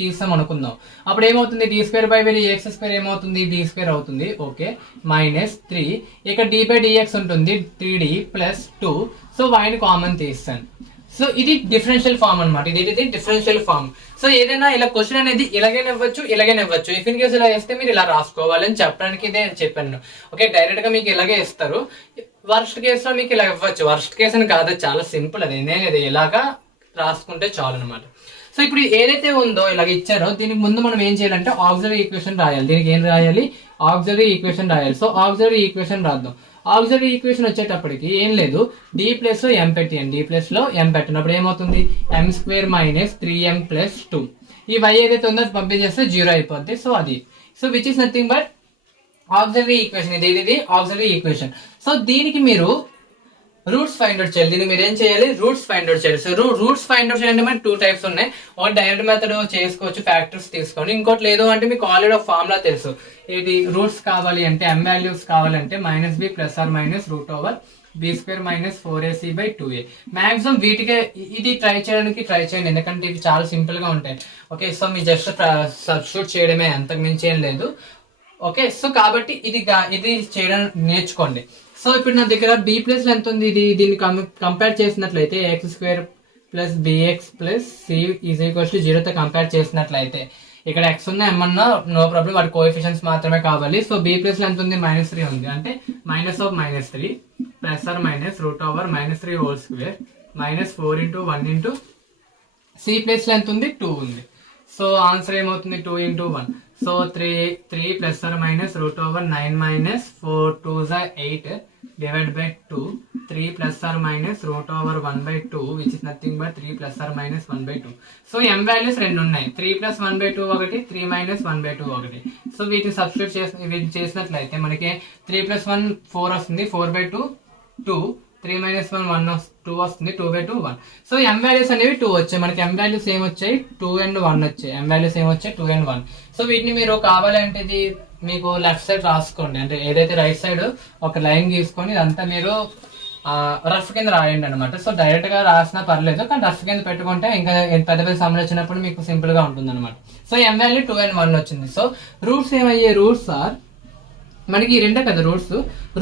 తీస్తాం అనుకుందాం. అప్పుడు ఏమవుతుంది, d²/dx² ఏమవుతుంది, d² అవుతుంది. ఓకే, -3 ఇక్కడ d/dx ఉంటుంది 3d + 2. సో వైని కామన్ తీస్తాను. సో ఇది డిఫరెన్షియల్ ఫామ్ అనమాట. ఇది డిఫరెన్షియల్ ఫామ్. సో ఏదైనా ఇలా క్వశ్చన్ అనేది ఇలాగైనా ఇవ్వచ్చు. ఇఫ్ ఇన్ కేసు ఇలా వేస్తే మీరు ఇలా రాసుకోవాలని చెప్పడానికి ఇదే చెప్పాను. ఓకే, డైరెక్ట్ గా మీకు ఇలాగే ఇస్తారు. వర్స్ట్ కేసు లో మీకు ఇలా ఇవ్వచ్చు. వర్స్ట్ కేసు అని కాదు, చాలా సింపుల్. అది నేనేది ఇలాగా రాసుకుంటే చాలు అనమాట. సో ఇప్పుడు ఏదైతే ఉందో ఇలాగ ఇచ్చారో దీనికి ముందు మనం ఏం చేయాలంటే ఆక్సిలరీ ఈక్వేషన్ రాయాలి. దీనికి ఏం రాయాలి, ఆక్సిలరీ ఈక్వేషన్ రాయాలి. సో ఆక్సిలరీ ఈక్వేషన్ రాద్దాం. ఆక్సిలరీ ఈక్వేషన్ వచ్చేటప్పటికి ఏం లేదు, d ప్లస్ లో m పెట్టండి. d ప్లస్ లో m పెట్టినప్పుడు ఏమవుతుంది, m² - 3m + 2. ఈ y ఏదైతే ఉందో అది పంపించేస్తే 0 అయిపోద్ది. సో అది which is nothing but auxiliary equation. ఇది ఆక్సిలరీ ఈక్వేషన్. సో దీనికి మీరు రూట్స్ ఫైండ్ అవుట్ చేయాలి. దీన్ని మీరు ఏం చేయాలి, రూట్స్ ఫైండ్ అవుట్ చేయాలి. సో రూట్స్ ఫైండ్ అవుట్ చేయాలంటే మనకి 2 టైప్స్ ఉన్నాయి. ఒకటి డైరెక్ట్ మెథడ్ చేసుకోవచ్చు, ఫ్యాక్టర్స్ తీసుకోండి. ఇంకోటి లేదు అంటే మీకు ఆల్రెడీ ఒక ఫార్ములా తెలుసు. ఇది రూట్స్ కావాలి అంటే m వాల్యూస్ కావాలంటే -b ± √b² - 4ac/2a. మాక్సిమం వీటికే ఇది ట్రై చేయండి, ఎందుకంటే ఇవి చాలా సింపుల్ గా ఉంటాయి. ఓకే, సో మీ జస్ట్ సబ్స్టిట్యూట్ చేయడమే, అంతకు మించి ఏం లేదు. ఓకే, సో కాబట్టి ఇది చేయడం నేర్చుకోండి. సో ఇప్పుడు నా దగ్గర b ప్లస్ ఎంత ఉంది, దీన్ని కంపేర్ చేసినట్లయితే x² + bx + c = 0 తో కంపేర్ చేసినట్లయితే ఇక్కడ x ఉన్న m అన్నా నో ప్రాబ్లం, వాటి కోఎఫిషియెంట్స్ మాత్రమే కావాలి. సో b ప్లస్ ఎంత ఉంది, -3 ఉంది. అంటే -3 ± √-3 హోల్ స్క్వేర్ -4 × 1 × c ప్లస్ ఎంత ఉంది, 2 ఉంది. సో ఆన్సర్ ఏమవుతుంది, 2 × 1. So 3 ± √9 - 4 2 8 /2 3 ± √1/2 which is nothing but 3 ± 1/2. So m values రెండు ఉన్నాయి, 3 + 1/2 ఒకటి, 3 - 1/2 ఒకటి. సో వీటిని సబ్స్టిట్యూట్ చేసినట్లయితే మనకి 3 + 1 4 వస్తుంది, 4/2 2, 3 - 1 1 2 వస్తుంది, 2/2 1. సో m వాల్యూస్ అనేవి 2 వచ్చాయి మనకి. m వాల్యూస్ ఏమొచ్చాయి, 2 and 1 వచ్చాయి. m వాల్యూస్ ఏమొచ్చాయి, 2 and 1. సో వీటిని మీరు కావాలంటే ఇది మీకు లెఫ్ట్ సైడ్ రాసుకోండి. అంటే ఏదైతే రైట్ సైడ్ ఒక లైన్ గీసుకొని ఇదంతా మీరు రఫ్ కింద రాయండి అనమాట. సో డైరెక్ట్ గా రాసినా పర్లేదు, కానీ రఫ్ కింద పెట్టుకుంటే ఇంకా పెద్ద పెద్ద సమ్లు వచ్చినప్పుడు మీకు సింపుల్ గా ఉంటుంది అనమాట. సో m వాల్యూ 2 and 1 వచ్చింది. సో రూట్స్ ఏమయ్యాయి, రూట్స్ ఆర్ మనకి రెండే కదా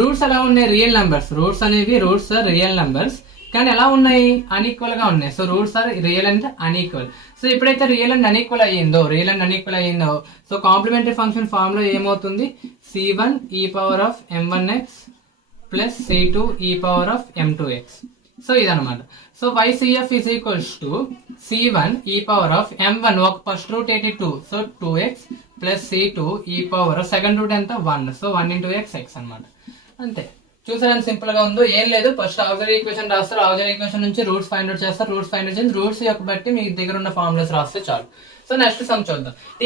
రూట్స్ ఎలా ఉన్నాయి, రియల్ నెంబర్స్. రూట్స్ అనేవి రియల్ నెంబర్స్. కానీ ఎలా ఉన్నాయి, అన్ఈక్వల్ గా ఉన్నాయి. So roots are real and unequal. So ఎప్పుడైతే రియల్ అండ్ అన్ఈక్వల్ అయ్యిందో సో కాంప్లిమెంటరీ ఫంక్షన్ ఫామ్ లో ఏమవుతుంది, c1 e power of m1x plus c2 e power of m2x. So ఇదనమాట. So ycf is equals to c1 e power of m1, ఒక first root ఏంటి 2, so 2x plus c2 e power second root ఎంత 1, so 1 into x అనమాట. అంతే. చూసారని simple గా ఉందో, ఏం లేదు. ఫస్ట్ ఆక్సిలరీ ఈక్వేషన్ రాస్తారు, ఆక్సిలరీ ఈక్వేషన్ నుంచి రూట్స్ ఫైండ్ అవుట్ చేస్తారు, రూట్స్ ఫైండ్ అవుట్ చేసి రూట్స్ యొక్క బట్టి మీ దగ్గర ఉన్న ఫార్ములాస్ రాస్తే చాలు. సో నెక్స్ట్ సమ్ చూద్దాం. t²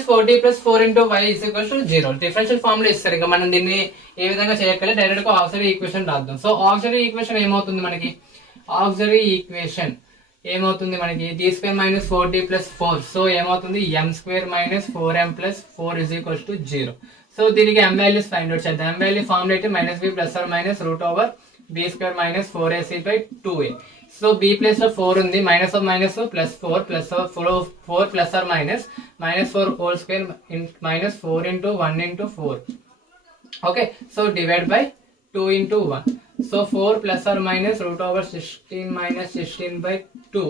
- 4t + 4 × y = 0. Differential formula ఇస్తారు. ఇంకా మనం దీన్ని ఏ విధంగా చేయక్కలే, డైరెక్ట్ గా ఆక్సిలరీ ఈక్వేషన్ రాద్దాం. సో ఆక్సిలరీ ఈక్వేషన్ ఏమవుతుంది మనకి, ఆక్సిలరీ ఈక్వేషన్ ఏమవుతుంది మనకి, t² - 4t + 4. సో ఏమవుతుంది, m² - 4m + 4 = 0. సో దీనికి m వాల్యూస్ ఫైండ్ అవుట్ చేద్దాం. m వాల్యూ ఫార్ములా అయితే -b ± √b² - 4ac/2a. So b place లో 4 ఉంది, minus of minus plus 4 plus 4 plus or minus -4 whole square -4 × 1 × 4. Okay, so divide by 2 × 1. So 4 plus or minus √16 - 16/2.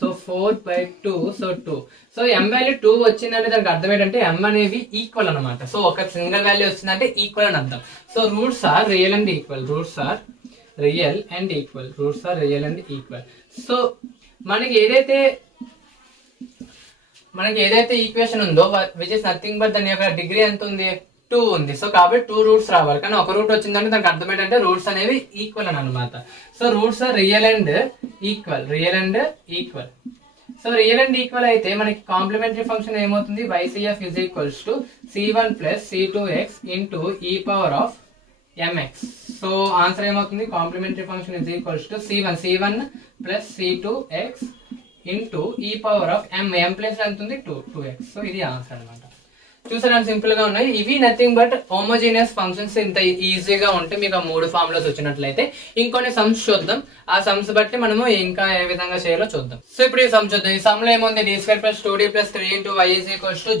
So 4/2, so 2. So m value 2 వచ్చిందంటే దానికి అర్థం ఏంటంటే m అనేవి equal అనమాట. So ఒక single value వచ్చిందంటే ఈక్వల్ అని అర్థం. So roots are real and equal, roots are real and equal. So మనకి ఏదైతే ఈక్వేషన్ ఉందో విచ్ ఇస్ నథింగ్ బట్ దాని యొక్క డిగ్రీ ఎంత ఉంది, 2 ఉంది. సో కాబట్టి 2 రూట్స్ రావాలి, కానీ ఒక రూట్ వచ్చిందంటే దానికి అర్థం ఏంటంటే రూట్స్ అనేవి ఈక్వల్ అని అనమాట. So roots are real and equal. So real and equal అయితే మనకి కాంప్లిమెంటరీ ఫంక్షన్ ఏమవుతుంది, ycf is equals to c1 + c2x × e power of mx. So answer ఏమవుతుంది, complementary function is equals to c1 + c2x × e power of m place ఎంత ఉంది 2x. So ఇది answer అనమాట. చూసారా simple గా ఉన్నాయి. ఇవి నథింగ్ బట్ హోమోజీనియస్ ఫంక్షన్స్. ఇంత ఈజీగా ఉంటే మీకు ఆ 3 ఫార్ములాస్ వచ్చినట్లయితే ఇంకొన్ని సమ్స్ చూద్దాం. ఆ సమ్స్ బట్టి మనము ఇంకా ఏ విధంగా చేయాలో చూద్దాం. సో ఇప్పుడు ఈ సమ్ చూద్దాం. ఈ సమ్ లో ఏముంది, d² + 2d + 3 × y =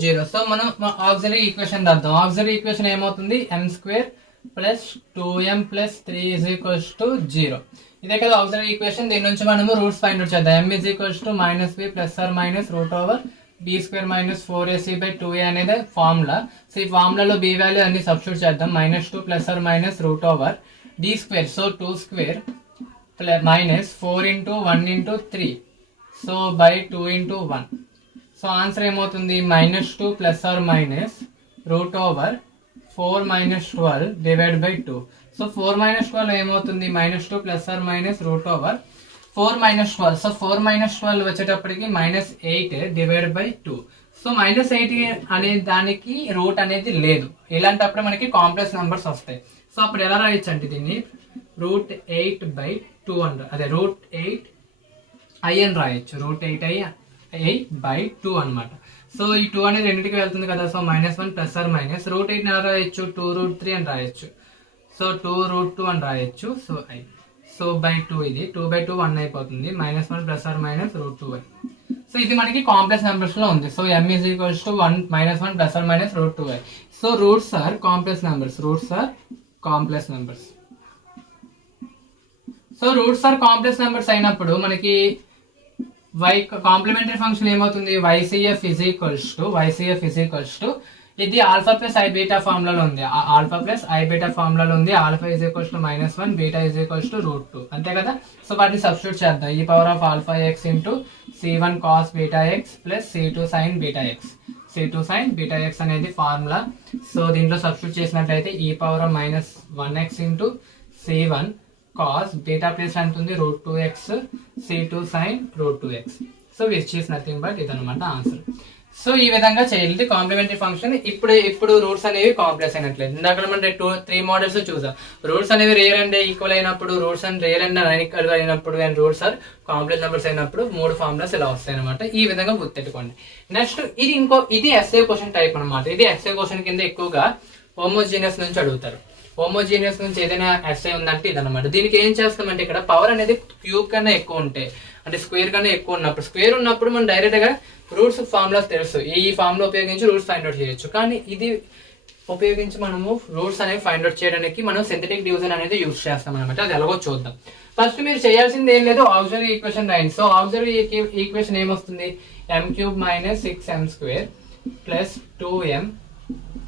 0. సో మనం ఆక్సిలరీ ఈక్వేషన్ రాద్దాం. ఆక్సిలరీ ఈక్వేషన్ ఏమవుతుంది, m² + 2m + 3 = 0. ఇదే కదా ఆక్సిలరీ ఈక్వేషన్. దీని నుంచి మనము రూట్స్ ఫైండ్ అవుట్ చేద్దాం. m = -b ± √b² - 4ac/2a అనేది ఫార్ములా. సో ఈ ఫార్ములాలో b వాల్యూ అన్ని సబ్స్టిట్యూట్ చేద్దాం. -2 ± √d². So 2² -4 × 1 × 3. So by 2 × 1. So answer ఏమవుతుంది, -2 ± √4 - 12 డివైడ్ బై 2. సో 4 - 12 ఏమవుతుంది, -2 ± √4 - 12. సో 4 - 12 వచ్చేటప్పటికి -8 డివైడ్ బై 2. సో -8 అనే దానికి రూట్ అనేది లేదు. ఇలాంటప్పుడు మనకి కాంప్లెక్స్ నెంబర్స్ వస్తాయి. సో అప్పుడు ఎలా రాయొచ్చు అంటే దీన్ని √8/2 అని, అదే √8i అని రాయొచ్చు. √8i/2 అనమాట. సో ఈ 2 అనేది రెండింటికి వెళ్తుంది కదా. సో -1 ± √8 ఎలా రాయొచ్చు, 2√3 అని రాయొచ్చు. సో 2√2 అని రాయొచ్చు. So i. సో బై 2, ఇది 2/2 1 అయిపోతుంది. -1 ± √2i. సో ఇది మనకి కాంప్లెక్స్ నెంబర్స్ లో ఉంది. So m = 1 -1 ± √2i. So roots are complex numbers. So roots are complex numbers అయినప్పుడు మనకి కాంప్లిమెంటరీ ఫంక్షన్ ఏమవుతుంది, ycf is equals to ఇది α + i β ఫార్ములాలో ఉంది. α + i β ఫార్ములాలో ఉంది. α = -1, β = √2, అంతే కదా. సో వాటిని సబ్స్టిట్యూట్ చేద్దాం. e power of αx × c1 cos βx + c2 sin βx. c2 sin βx అనేది ఫార్ములా. సో దీంట్లో సబ్స్టిట్యూట్ చేసినట్లయితే e power of -1x × c1 cos beta place ఎంత ఉంది, √2x c2 sin √2x. So which is nothing but ఇదన్నమాట answer. So ఈ విధంగా చేయాలి కాంప్లిమెంటరీ ఫంక్షన్. ఇప్పుడు రూట్స్ అనేవి కాంప్లెక్స్ అయినట్లేదు. ఇందాక మనం 3 మోడల్స్ చూసాం. రూట్స్ అనేవి రియల్ అండ్ ఈక్వల్ అయినప్పుడు, roots and real and unequal అయినప్పుడు, and roots are complex numbers అయినప్పుడు 3 ఫార్ములాస్ ఇలా వస్తాయి అనమాట. ఈ విధంగా గుర్తెట్టుకోండి. నెక్స్ట్ ఇది ఎస్ఏ క్వశ్చన్ టైప్ అనమాట. ఇది ఎస్ఏ క్వశ్చన్ కింద ఎక్కువగా హోమోజీనియస్ నుంచి అడుగుతారు. హోమోజీనియస్ నుంచి ఏదైనా ఎస్ఏ ఉందంటే ఇదన్నమాట. దీనికి ఏం చేస్తామంటే ఇక్కడ పవర్ అనేది క్యూబ్ కన్నా ఎక్కువ ఉంటే, అంటే స్క్వేర్ కన్నా ఎక్కువ ఉన్నప్పుడు, స్క్వేర్ ఉన్నప్పుడు మనం డైరెక్ట్ గా రూట్స్ ఫార్ములాస్ తెలుసు, ఈ ఫార్ములా ఉపయోగించి రూట్స్ ఫైండ్ అవుట్ చేయొచ్చు. కానీ ఇది ఉపయోగించి మనము రూట్స్ అనేవి ఫైండ్ అవుట్ చేయడానికి మనం సింథటిక్ డివిజన్ అనేది యూజ్ చేస్తాం అనమాట. అది ఎలాగో చూద్దాం. ఫస్ట్ మీరు చేయాల్సింది ఏం లేదు, ఆక్సిలరీ ఈక్వేషన్ రాయండి. సో ఆక్సిలరీ ఈక్వేషన్ ఏమొస్తుంది, m³ - 6m² + 2m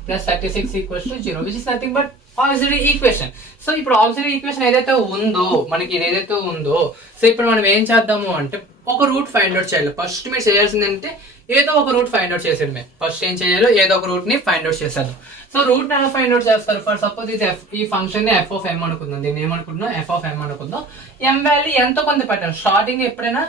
+ 36 = 0, which is nothing but auxiliary equation. So ఇప్పుడు ఆక్సిలరీ ఈక్వేషన్ ఏదైతే ఉందో మనకి, ఏదైతే ఉందో, సో ఇప్పుడు మనం ఏం చేద్దాము అంటే ఒక రూట్ ఫైండ్ అవుట్ చేయాలి. ఫస్ట్ మీరు చేయాల్సింది అంటే ఏదో ఒక రూట్ ఫైండ్ అవుట్ చేసేది. ఫస్ట్ ఏం చేయాలో ఏదో ఒక రూట్ ని ఫైండ్ అవుట్ చేసేద్దాం. సో రూట్ ఎలా ఫైండ్ అవుట్ చేస్తారు, ఫర్ సపోజ్ ఇది ఈ ఫంక్షన్ ని f(m) అనుకుందాం, దీన్ని ఏమనుకుంటున్నాం, f(m) అనుకుందాం. m వాల్యూ ఎంతో కొంత పెట్టండి. స్టార్టింగ్ ఎప్పుడైనా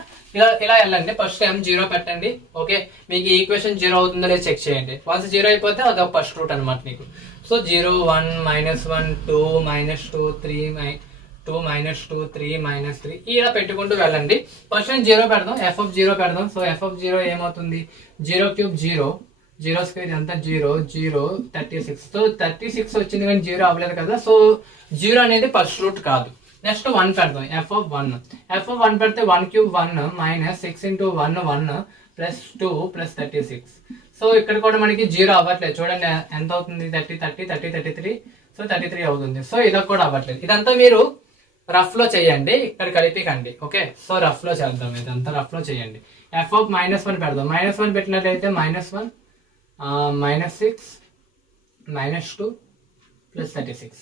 ఇలా వెళ్ళండి, ఫస్ట్ m0 పెట్టండి. ఓకే, మీకు ఈక్వేషన్ 0 అవుతుందో లేదో చెక్ చేయండి. వన్స్ 0 అయిపోతే అది ఒక ఫస్ట్ రూట్ అనమాట మీకు. సో 0 1 -1 2 -2 3 2 -2 3 -3 ఇలా పెట్టుకుంటూ వెళ్ళండి. ఫస్ట్ నేను 0 పెడదాం, f(0) పెడదాం. సో f(0) ఏమవుతుంది, 0³ 0, 0² ఎంత 0 0 36. సో 36 వచ్చింది కానీ 0 అవ్వలేదు కదా. సో 0 అనేది ఫస్ట్ రూట్ కాదు. నెక్స్ట్ 1 పెడదాం, f(1) పెడితే 1³ 1 -6 × 1 1 + 2 + 36. సో ఇక్కడ కూడా మనకి 0 అవ్వట్లేదు. చూడండి ఎంత అవుతుంది, 30 30 30 33. సో 33 అవుతుంది. సో ఇలా కూడా అవ్వట్లేదు. ఇదంతా మీరు రఫ్ లో చేయండి, ఇక్కడ కలిపికండి. ఓకే, సో రఫ్ లో చేద్దాం, ఇదంతా రఫ్ లో చేయండి. f(-1) పెడదాం. -1 పెట్టినట్లయితే -1 -6 -2 + 36.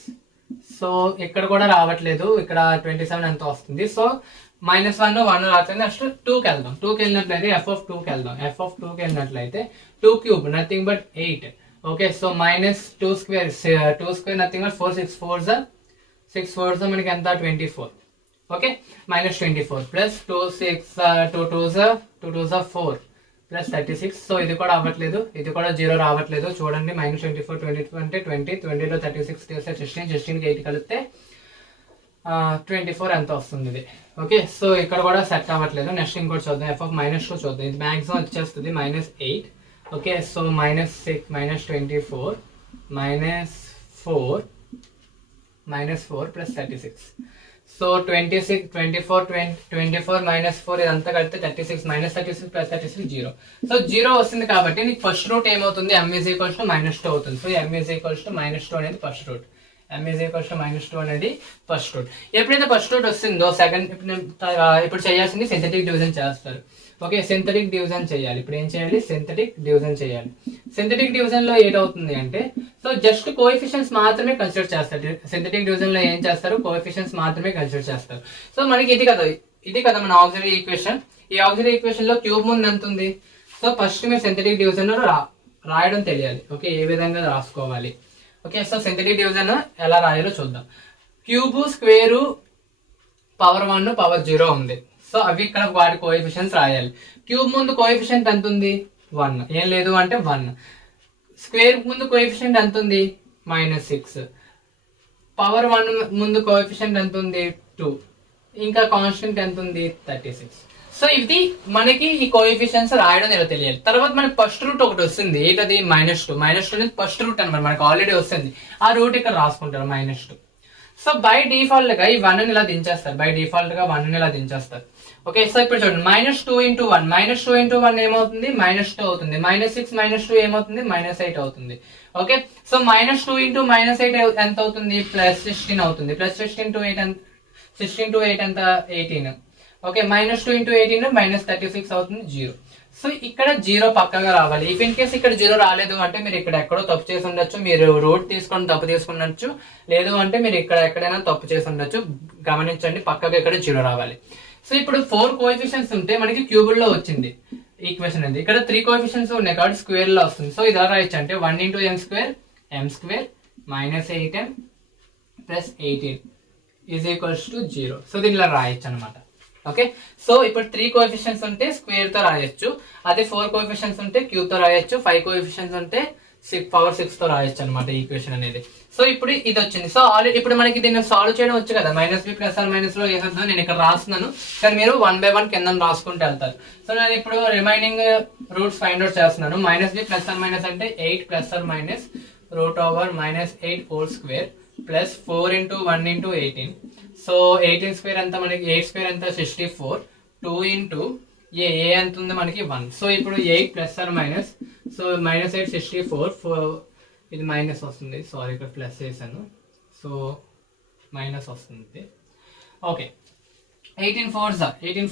సో ఇక్కడ కూడా రావట్లేదు, ఇక్కడ 27 ఎంత వస్తుంది. సో -1 1 రావట్లేదు. నెక్స్ట్ 2కి వెళ్దాం. 2కి వెళ్ళినట్లయితే f(2)కి వెళ్దాం. f(2)కి వెళ్ళినట్లయితే 2³ nothing but 8. Okay, so -2² 2² nothing but 4 6 4 మనకి ఎంత 24. ఓకే, -24 + 2 6 2 2 4 + 36. సో ఇది కూడా అవ్వట్లేదు, ఇది కూడా 0 రావట్లేదు. చూడండి -24 22 అంటే 20 20లో 36 తీస్తే 16కి 8 కలిపితే 24 ఎంత వస్తుంది ఇది. ఓకే, సో ఇక్కడ కూడా సెట్ అవ్వట్లేదు. నెక్స్ట్ ఇంకోటి చూద్దాం, f(-2) చూద్దాం. ఇది మాక్సిమం వచ్చేస్తుంది -8. Okay, so -6 -24 -4 + 36. సో 26 24 -4 ఇదంతా కలిపితే 36 -36 + 36 0. సో 0 వస్తుంది కాబట్టి నీకు ఫస్ట్ రూట్ ఏమవుతుంది, m -2 అవుతుంది. సో m -2 అనేది ఫస్ట్ రూట్. m -2 అనేది ఫస్ట్ రూట్. ఎప్పుడైతే ఫస్ట్ రూట్ వస్తుందో సెకండ్, ఇప్పుడు చేయాల్సింది సింథటిక్ డివిజన్ చేస్తారు. ఓకే, సింథటిక్ డివిజన్ చేయాలి. ఇప్పుడు ఏం చేయాలి, సింథటిక్ డివిజన్ చేయాలి. సింథటిక్ డివిజన్ లో ఏటవుతుంది అంటే, సో జస్ట్ కోఎఫిషియెంట్స్ మాత్రమే కన్సిడర్ చేస్తారు. సింథటిక్ డివిజన్ లో ఏం చేస్తారు, కోఎఫిషియెంట్స్ మాత్రమే కన్సిడర్ చేస్తారు. సో మనకి ఇది కదా మన ఆక్సిలరీ ఈక్వేషన్. ఈ ఆక్సిలరీ ఈక్వేషన్ లో క్యూబ్ ముందు ఎంత ఉంది. సో ఫస్ట్ మీరు సింథటిక్ డివిజన్ లో రాయడం తెలియాలి. ఓకే, ఏ విధంగా రాసుకోవాలి. ఓకే, సో సింథటిక్ డివిజన్ ఎలా రాయాలో చూద్దాం. క్యూబ్ స్క్వేర్ పవర్ 1 పవర్ 0 ఉంది. సో అవి ఇక్కడ వాటి కోఎఫిషియెంట్స్ రాయాలి. క్యూబ్ ముందు కోఎఫిషియెంట్ ఎంత ఉంది, 1, ఏం లేదు అంటే 1. స్క్వేర్ ముందు కోఎఫిషియెంట్ ఎంత ఉంది, -6. పవర్ 1 ముందు కోఎఫిషియెంట్ ఎంత ఉంది, 2. ఇంకా కాన్స్టెంట్ ఎంత ఉంది, 36. సో ఇది మనకి ఈ కోఎఫిషియెంట్స్ రాయడం ఎలా తెలియాలి. తర్వాత మనకి ఫస్ట్ రూట్ ఒకటి వస్తుంది, ఏంటది -2 అనేది ఫస్ట్ రూట్ అనమాట, మనకి ఆల్రెడీ వస్తుంది. ఆ రూట్ ఇక్కడ రాసుకుంటారు -2. సో బై డిఫాల్ట్ గా ఈ 1 ఇలా దించేస్తారు, ఇలా దించేస్తారు. ఓకే, సో ఇప్పుడు చూడండి -2 × 1 -2 × 1 ఏమవుతుంది, -2 అవుతుంది. -6 -2 ఏమవుతుంది, -8 అవుతుంది. ఓకే, సో -2 × -8 ఎంత అవుతుంది, +16 అవుతుంది. +16 × 8 16 × 8 ఎంత, 18. ఓకే, -2 × 18 -36 అవుతుంది, 0. సో ఇక్కడ 0 పక్కగా రావాలి. ఇఫ్ ఇన్ కేస్ ఇక్కడ 0 రాలేదు అంటే మీరు ఇక్కడ ఎక్కడో తప్పు చేసి ఉండొచ్చు, మీరు రూట్ తీసుకొని తప్పు తీసుకున్నచ్చు, లేదు అంటే మీరు ఇక్కడ ఎక్కడైనా తప్పు చేసి ఉండొచ్చు. గమనించండి, పక్కగా ఇక్కడ 0 రావాలి. సో ఇప్పుడు 4 కోఎఫిషియెంట్స్ ఉంటే మనకి క్యూబుల్లో వచ్చింది ఈక్వేషన్ అనేది. ఇక్కడ 3 కోఎఫిషియెంట్స్ ఉన్నాయి కాబట్టి స్క్వేర్ లో వస్తుంది. సో ఇది ఎలా రాయొచ్చు అంటే 1 × m² -8m + 18 = 0. సో దీన్ని ఇలా రాయొచ్చు అనమాట. ఓకే, సో ఇప్పుడు 3 కోఎఫిషియెంట్స్ ఉంటే స్క్వేర్ తో రాయొచ్చు, అదే 4 కోఎఫిషియెంట్స్ ఉంటే క్యూబ్ తో రాయొచ్చు, 5 కోఎఫిషియెంట్స్ ఉంటే పవర్ 6 తో రాయొచ్చు అనమాట ఈ ఈక్వేషన్ అనేది. సో ఇప్పుడు ఇది వచ్చింది. సో ఆల్రెడీ ఇప్పుడు మనకి దీన్ని సాల్వ్ చేయడం వచ్చు కదా, -b ± లో వేసేద్దాం. నేను ఇక్కడ రాస్తున్నాను కానీ మీరు 1 by 1 కింద రాసుకుంటూ వెళ్తారు. సో నేను ఇప్పుడు రిమైనింగ్ రూట్స్ ఫైండ్ అవుట్ చేస్తున్నాను. -b ± అంటే 8 ± √(-8) ప్లస్ 4 × 1 × 18. సో 18² ఎంత మనకి, 8² ఎంత 64. 2 × a ఎంత ఉంది మనకి 1. సో ఇప్పుడు 8 ± సో -8 64 ఇది మైనస్ వస్తుంది, సారీ ఇక్కడ ప్లస్ చేశాను, సో మైనస్ వస్తుంది. ఓకే, 18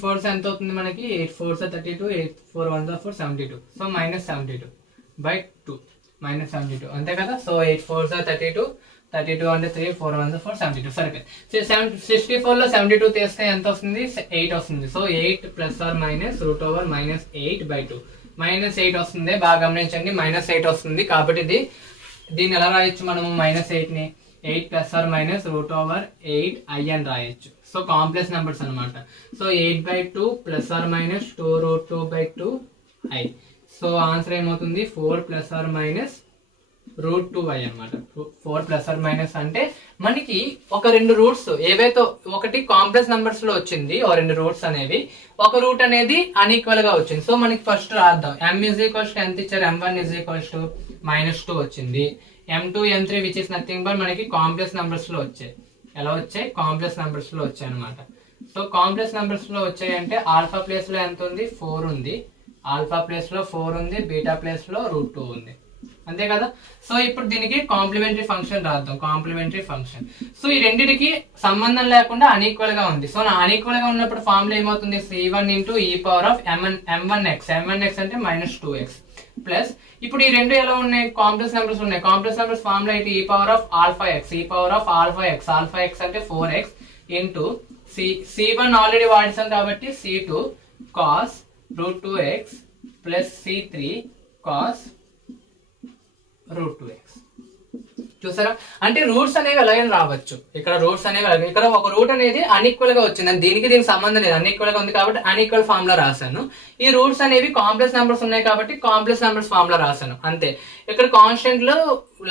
4s ఎంత అవుతుంది మనకి, 8 4s 32, 8 4 1s 4 72, so minus 72/2 minus 72 అంతే కదా. సో 8 4s 32, 32 అంటే 3, 4 1s 4 72 సరిపోయింది. 64లో 72 తీస్తే ఎంత వస్తుంది, 8 వస్తుంది. సో 8 ± √(-8/2) -8 వస్తుంది. బాగా గమనించండి, -8 వస్తుంది. కాబట్టి దీన్ని ఎలా రాయొచ్చు మనము, -8ని 8 ± √(8i) అని రాయొచ్చు. సో కాంప్లెక్స్ నెంబర్స్ అనమాట. So 8/2 ± 2√2/2i. సో ఆన్సర్ ఏమవుతుంది, 4 ± √2i అనమాట. 4 ± అంటే మనకి ఒక రెండు రూట్స్ ఏవైతే, ఒకటి కాంప్లెక్స్ నెంబర్స్ లో వచ్చింది, ఓ రెండు రూట్స్ అనేవి, ఒక రూట్ అనేది అన్ఈక్వల్ గా వచ్చింది. సో మనకి ఫస్ట్ రాద్దాం. m ఎంత ఇచ్చారు, m1 -2 వచ్చింది. m2 m3 which is nothing but మనకి కాంప్లెక్స్ నెంబర్స్ లో వచ్చాయి. ఎలా వచ్చాయి, కాంప్లెక్స్ నెంబర్స్ లో వచ్చాయి అనమాట. సో కాంప్లెక్స్ నెంబర్స్ లో వచ్చాయి అంటే ఆల్ఫా ప్లేస్ లో ఎంత ఉంది, 4 ఉంది. ఆల్ఫా ప్లేస్ లో 4 ఉంది, బీటా ప్లేస్ లో √2 ఉంది, అంతే కదా. సో ఇప్పుడు దీనికి కాంప్లిమెంటరీ ఫంక్షన్ రాద్దాం. కాంప్లిమెంటరీ ఫంక్షన్, సో ఈ రెండింటికి సంబంధం లేకుండా అన్ఈక్వల్ గా ఉంది. సో నా అన్ఈక్వల్ గా ఉన్నప్పుడు ఫార్ములా ఏమవుతుంది, c1 × e⁻m1x. m1x అంటే -2x ప్లస్, ఇప్పుడు ఈ రెండు ఎలా ఉన్నాయి, కాంప్లెక్స్ నెంబర్స్ ఉన్నాయి. కాంప్లెక్స్ నెంబర్స్ ఫార్ములా అయితే e⁻⁴x. e⁻⁴x అంటే 4x ఇంటూ c1 ఆల్రెడీ వాడేసాం కాబట్టి c2 cos √2x plus c3 cos √2x. చూసారా, అంటే రూట్స్ అనేవి ఎలాగైనా రావచ్చు. ఇక్కడ రూట్స్ అనేవి, ఇక్కడ ఒక రూట్ అనేది అన్ఈక్వల్ గా వచ్చింది, దీనికి సంబంధం లేదు, అన్ఈక్వల్ గా ఉంది కాబట్టి అన్ఈక్వల్ ఫార్ములా రాశాను. ఈ రూట్స్ అనేవి కాంప్లెక్స్ నెంబర్స్ ఉన్నాయి కాబట్టి కాంప్లెక్స్ నెంబర్స్ ఫార్ములా రాశాను అంతే. ఇక్కడ కాన్స్టెంట్ లో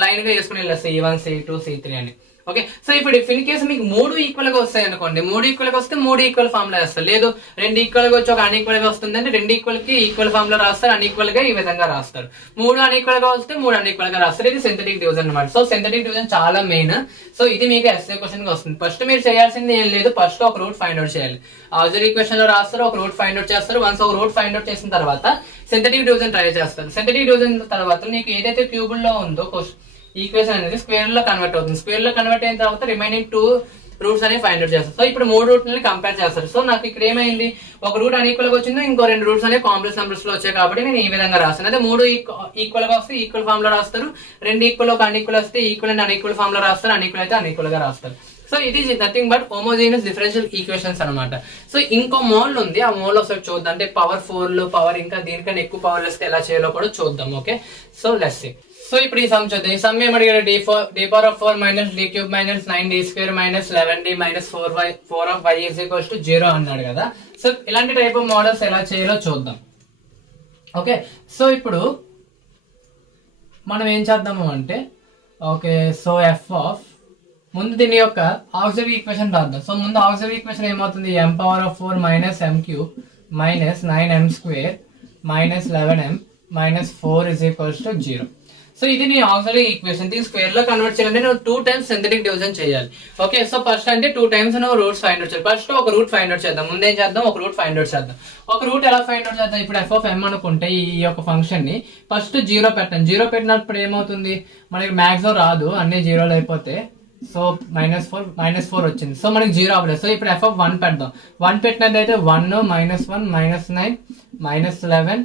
లైన్ గా వేసుకుని c1 c2 c3 అని. ఓకే, సో ఇప్పుడు ఇన్ కేసు మీకు 3 ఈక్వల్ గా వస్తాయి అనుకోండి, 3 ఈక్వల్ గా వస్తే 3 ఈక్వల్ ఫార్ములా వేస్తారు. లేదు 2 ఈక్వల్ గా వచ్చి ఒక అన్ఈక్వల్ గా వస్తుంది అంటే 2 ఈక్వల్ కి ఈక్వల్ ఫార్ములా రాస్తారు, అన్ఈక్వల్ గా ఈ విధంగా రాస్తారు. 3 అన్ఈక్వల్ గా వస్తే 3 అన్ఈక్వల్ గా రాస్తారు. ఇది సింథటిక్ డివిజన్ అనమాట. సో సింథటిక్ డివిజన్ చాలా మెయిన్. సో ఇది మీకు ఎస్ఏ క్వశ్చన్ గా వస్తుంది. ఫస్ట్ మీరు చేయాల్సింది ఏం లేదు, ఫస్ట్ ఒక రూట్ ఫైండ్ అవుట్ చేయాలి. ఆక్సిలరీ ఈక్వేషన్ లో రాస్తారు, ఒక రూట్ ఫైండ్ అవుట్ చేస్తారు. వన్స్ ఒక రూట్ ఫైండ్ అవుట్ చేసిన తర్వాత సింథటిక్ డివిజన్ ట్రై చేస్తారు. సింథటిక్ డివిజన్ తర్వాత మీకు ఏదైతే క్యూబుల్ లో ఉందో ఈక్వేషన్ అనేది స్క్వేర్ లో కన్వర్ట్ అవుతుంది. స్క్వేర్ లో కన్వర్ట్ అయిన తర్వాత రిమైనింగ్ 2 రూట్స్ అనేవి ఫైండ్ అవుట్ చేస్తారు. సో ఇప్పుడు 3 రూట్లని కంపేర్ చేస్తారు. సో నాకు ఇక్కడ ఏమైంది, ఒక రూట్ అన్ఈక్వల్ గా వచ్చింది, ఇంకో 2 రూట్స్ అనేవి కాంప్లెక్స్ నెంబర్స్ లో వచ్చాయి కాబట్టి నేను ఈ విధంగా రాస్తాను. అదే 3 ఈక్వల్ గా వస్తే ఈక్వల్ ఫార్ములా రాస్తారు, 2 ఈక్వల్ ఒక అన్ఈక్వల్ వస్తే ఈక్వల్ అండ్ అన్ఈక్వల్ ఫార్ములా రాస్తారు, అన్ఈక్వల్ అయితే అన్ఈక్వల్ గా రాస్తారు. So it is nothing but homogeneous differential equations అనమాట. సో ఇంకో మోల్ ఉంది, ఆ మోల్ ఒకసారి చూద్దాం. అంటే పవర్ 4 పవర్ ఇంకా దీనికన్నా ఎక్కువ పవర్ వస్తే ఎలా చేయాలో కూడా చూద్దాం. Okay, so let's see. So ఇప్పుడు ఈ సమ్ చూద్దాం. ఈ some ఏమడిగాడు, d4 - d³ - d³ - 9d² - 11d - 4y 0 అన్నాడు కదా. సో ఇలాంటి టైప్ ఆఫ్ మోడల్స్ ఎలా చేయాలో చూద్దాం. ఓకే, సో ఇప్పుడు మనం ఏం చేద్దాము అంటే, ఓకే సో ముందు దీని యొక్క ఆక్సిలరీ ఈక్వేషన్ రాద్దాం. సో ముందు ఆక్సిలరీ ఈక్వేషన్ ఏమవుతుంది, m⁴ - m³ - 9m² - 11m - 4 = 0. So ఇది నీ ఆక్సిలరీ ఈక్వేషన్. దీన్ని స్క్వేర్ లో కన్వర్ట్ చేయాలంటే నువ్వు 2 టైమ్స్ సింథటిక్ డివిజన్ చేయాలి. ఓకే, సో ఫస్ట్ అంటే 2 టైమ్స్ నువ్వు రూట్స్ ఫైండ్ అవుట్ చేయాలి. ఫస్ట్ ఒక రూట్ ఫైండ్ అవుట్ చేద్దాం. ముందేం చేద్దాం, ఒక రూట్ ఫైండ్ అవుట్ చేద్దాం. ఒక రూట్ ఎలా ఫైండ్ అవుట్ చేద్దాం, ఇప్పుడు f(m) అనుకుంటే ఈ యొక్క ఫంక్షన్ ని ఫస్ట్ 0 పెట్టండి. 0 పెట్టినప్పుడు ఏమవుతుంది, మనకి మాక్సిమం రాదు, అన్ని 0లు అయిపోతే. సో -4 వచ్చింది. సో మనకి 0 అవ్వలేదు. సో ఇప్పుడు f(1) పెడదాం. 1 పెట్టినట్లయితే 1 - 1 - 9 - 11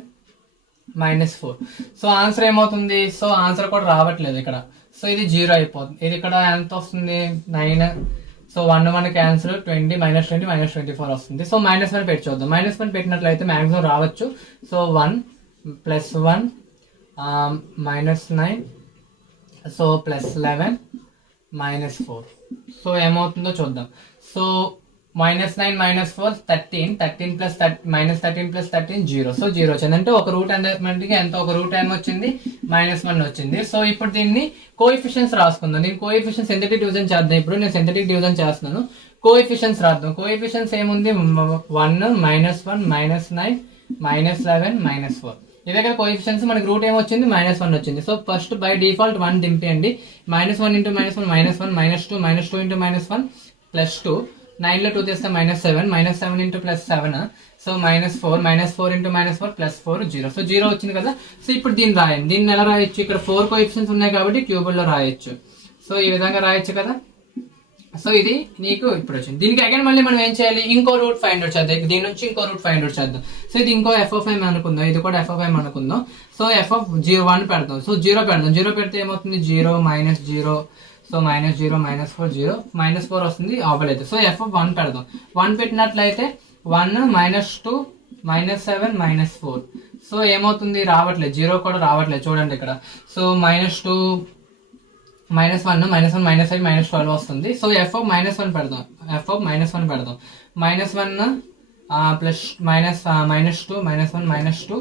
-4. సో ఆన్సర్ ఏమవుతుంది, సో ఆన్సర్ కూడా రావట్లేదు ఇక్కడ. సో ఇది 0 అయిపోతుంది. ఇది ఇక్కడ ఎంత వస్తుంది, 9. సో 1 1 క్యాన్సిల్, 20 -20 -24 వస్తుంది. సో -1 పెట్టి చూద్దాం. -1 పెట్టినట్లయితే మాక్సిమం రావచ్చు. So 1 + 1 -9, so +11 -4. సో ఏమవుతుందో చూద్దాం. సో -9 - 4 13, 13 + 13 0. సో 0 వచ్చింది. అంటే ఒక రూట్ అనేది ఎంత, ఒక రూట్ ఏమో వచ్చింది, -1 వచ్చింది. సో ఇప్పుడు దీన్ని కోఎఫిషియన్స్ రాసుకుందాం. దీని కోఎఫిషియన్స్ సింథటిక్ డివిజన్ చేద్దాం. ఇప్పుడు నేను సింథటిక్ డివిజన్ చేస్తున్నాను. కోఎఫిషియన్స్ రాద్దాం. కోఎఫిషియన్స్ ఏముంది, 1 -1 -9 -11 -4. ఇదే కదా కోఎఫిషియన్స్. మనకి రూట్ ఏమొచ్చింది, -1 వచ్చింది. So first by default 1 దింపేయండి. -1 × -1 -1 -1 -2 -2 × -1 +2 9 లో 2 తీస్తే -7, -7 ఇంటూ +7, సో -4, -4 ఇంటూ -4 +4 0. సో 0 వచ్చింది కదా. సో ఇప్పుడు దీన్ని రాయండి. దీన్ని ఎలా రాయొచ్చు, ఇక్కడ 4 కోఎఫిషియెంట్స్ ఉన్నాయి కాబట్టి క్యూబుల్లో రాయొచ్చు. సో ఈ విధంగా రాయొచ్చు కదా. సో ఇది నీకు ఇప్పుడు వచ్చింది. దీనికి అగైన్ మళ్ళీ మనం ఏం చేయాలి, ఇంకో రూట్ ఫైండ్ అవుట్ చేద్దాం. దీని నుంచి ఇంకో రూట్ ఫైండ్ అవుట్ చేద్దాం. సో ఇది ఇంకో f(m) అనుకుందాం, ఇది కూడా f(m) అనుకుందాం. సో f(1) పెడదాం. సో 0 పెడదాం. 0 పెడితే ఏమవుతుంది, 0 -0, సో -0 -4 0 -4 వస్తుంది, అవ్వలేదు. సో f(1) పెడదాం. 1 పెట్టినట్లయితే 1 -2 -7 -4, సో ఏమవుతుంది, రావట్లేదు, 0 కూడా రావట్లేదు చూడండి ఇక్కడ. సో -2 -1 -1 -5 -12 వస్తుంది. సో f(-1) పెడదాం. f(-1) పెడదాం. -1 plus -2 -1 -2,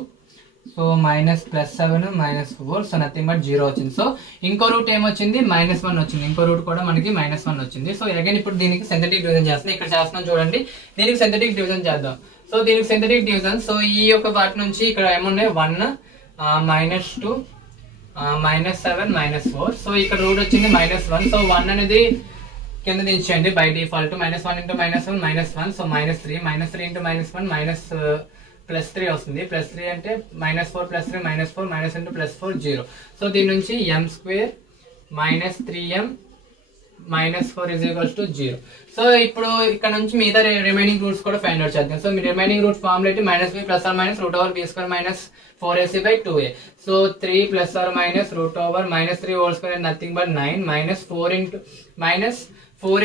so -+7 -4, so nothing but 0 వచ్చింది. సో ఇంకో రూట్ ఏమొచ్చింది, -1 వచ్చింది. ఇంకో రూట్ కూడా మనకి -1 వచ్చింది. సో అగైన్ ఇప్పుడు దీనికి సింథటిక్ డివిజన్ చేస్తున్నాం. ఇక్కడ చేస్తున్నాం చూడండి. దీనికి సింథటిక్ డివిజన్ చేద్దాం. సో దీనికి సింథటిక్ డివిజన్, సో ఈ యొక్క వాటి నుంచి ఇక్కడ ఏమున్నాయి, 1 -2 -7 -4, సో ఇక్కడ రూట్ వచ్చింది -1. సో 1 అనేది కింద దించండి by default. -1 into -1 -1, so -3 -3 into -1 +3 వస్తుంది. +3 అంటే -4 +3 -4 -4 0. సో దీని నుంచి m² -3m -4 = 0. సో ఇప్పుడు ఇక్కడ నుంచి మిగతా రిమైనింగ్ రూట్స్ కూడా ఫైండ్ అవుట్ చేద్దాం. సో మీ రిమైనింగ్ రూట్ ఫార్ములా అయితే -b ± √b² -4ac/2a. So 3 ± √3² nothing but 9 4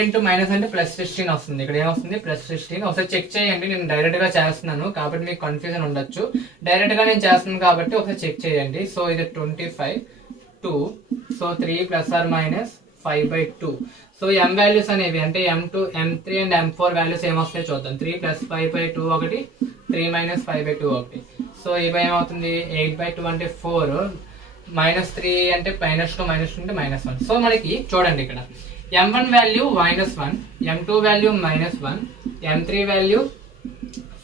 into minus అంటే +16 వస్తుంది. ఇక్కడ ఏమొస్తుంది, +16. ఒకసారి చెక్ చేయండి. నేను డైరెక్ట్ గా చేస్తున్నాను కాబట్టి మీకు కన్ఫ్యూజన్ ఉండొచ్చు. డైరెక్ట్ గా నేను చేస్తున్నాను కాబట్టి ఒకసారి చెక్ చేయండి. సో ఇది 25 2, సో 3 ± 5/2. సో m వాల్యూస్ అనేవి అంటే m2 m3 and m4 values ఏమొస్తాయో చూద్దాం. 3 + 5/2 ఒకటి, 3 - 5/2 ఒకటి. సో ఇవి ఏమవుతుంది, 8/2 అంటే 4, -3 అంటే -2 అంటే -1. సో మనకి చూడండి ఇక్కడ m1 value -1, m2 value -1, m3 value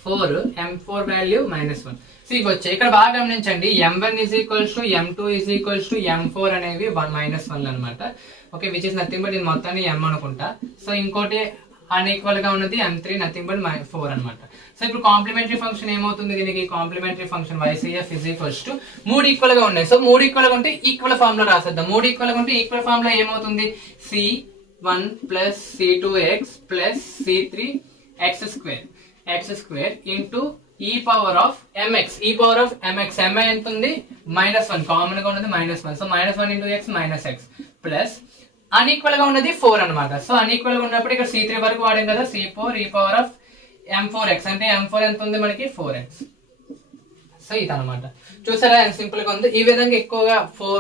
4, m4 value -1. So ఇవి వచ్చాయి. ఇక్కడ బాగా గమనించండి, m1 = m2 = m4 అనేవి -1 అనమాట. Okay, which is nothing but ఇది మొత్తాన్ని m అనుకుంటా. సో ఇంకోటి అన్ఈక్వల్ గా ఉన్నది m3, నథింగ్ బట్ 4 అనమాట. సో ఇప్పుడు కాంప్లిమెంటరీ ఫంక్షన్ ఏమవుతుంది, దీనికి కాంప్లిమెంటరీ ఫంక్షన్ YCF = 3 ఈక్వల్ గా ఉన్నాయి. సో 3 ఈక్వల్ గా ఉంటే ఈక్వల్ ఫార్ములా రాసేద్దాం. 3 ఈక్వల్ గా ఉంటే ఈక్వల్ ఫార్ములా ఏమవుతుంది, C1 + C2x + C3x² into e⁻mx. mi ఎంత ఉంది, -1, కామన్ గా ఉన్నది -1. So -1 into x -x plus unequal గా ఉన్నది 4 అనమాట. సో అన్ఈక్వల్ గా ఉన్నప్పుడు ఇక్కడ C3 వరకు వాడాం కదా, C4 e⁻m4x అంటే m4 ఎంత ఉంది మనకి, 4x. సో ఇది అనమాట. చూసారా ఎంత సింపుల్ గా ఉంది. ఈ విధంగా ఎక్కువగా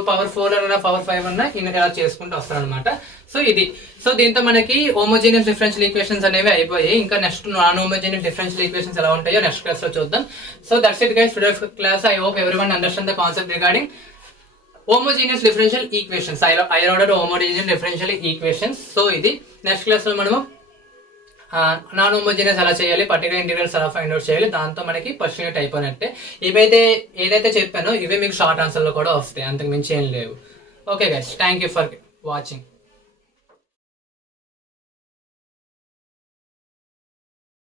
పవర్ 4 అన్నా పవర్ 5 అన్నా ఇలా చేసుకుంటూ వస్తారు అనమాట. సో ఇది. సో దీంతో మనకి హోమోజీనియస్ డిఫరెన్షియల్ ఈక్వేషన్స్ అనేవి అయిపోయాయి. ఇంకా next non homogeneous differential equations ఎలా ఉంటాయో నెక్స్ట్ క్లాస్ లో చూద్దాం. So that's it guys, today class. I hope everyone understand the concept regarding homogeneous differential equations, higher order homogeneous differential equations. So ఇది next class లో మనము non homogeneous ఎలా చేయాలి, particular integrals ఎలా ఫైండ్ అవుట్ చేయాలి, దాంతో మనకి పర్సనల్ అయిపోయినట్టే. ఇవైతే ఏదైతే చెప్పానో ఇవే మీకు షార్ట్ ఆన్సర్ లో కూడా వస్తాయి, అంతకు మించి ఏం లేవు. Okay guys, thank you for watching.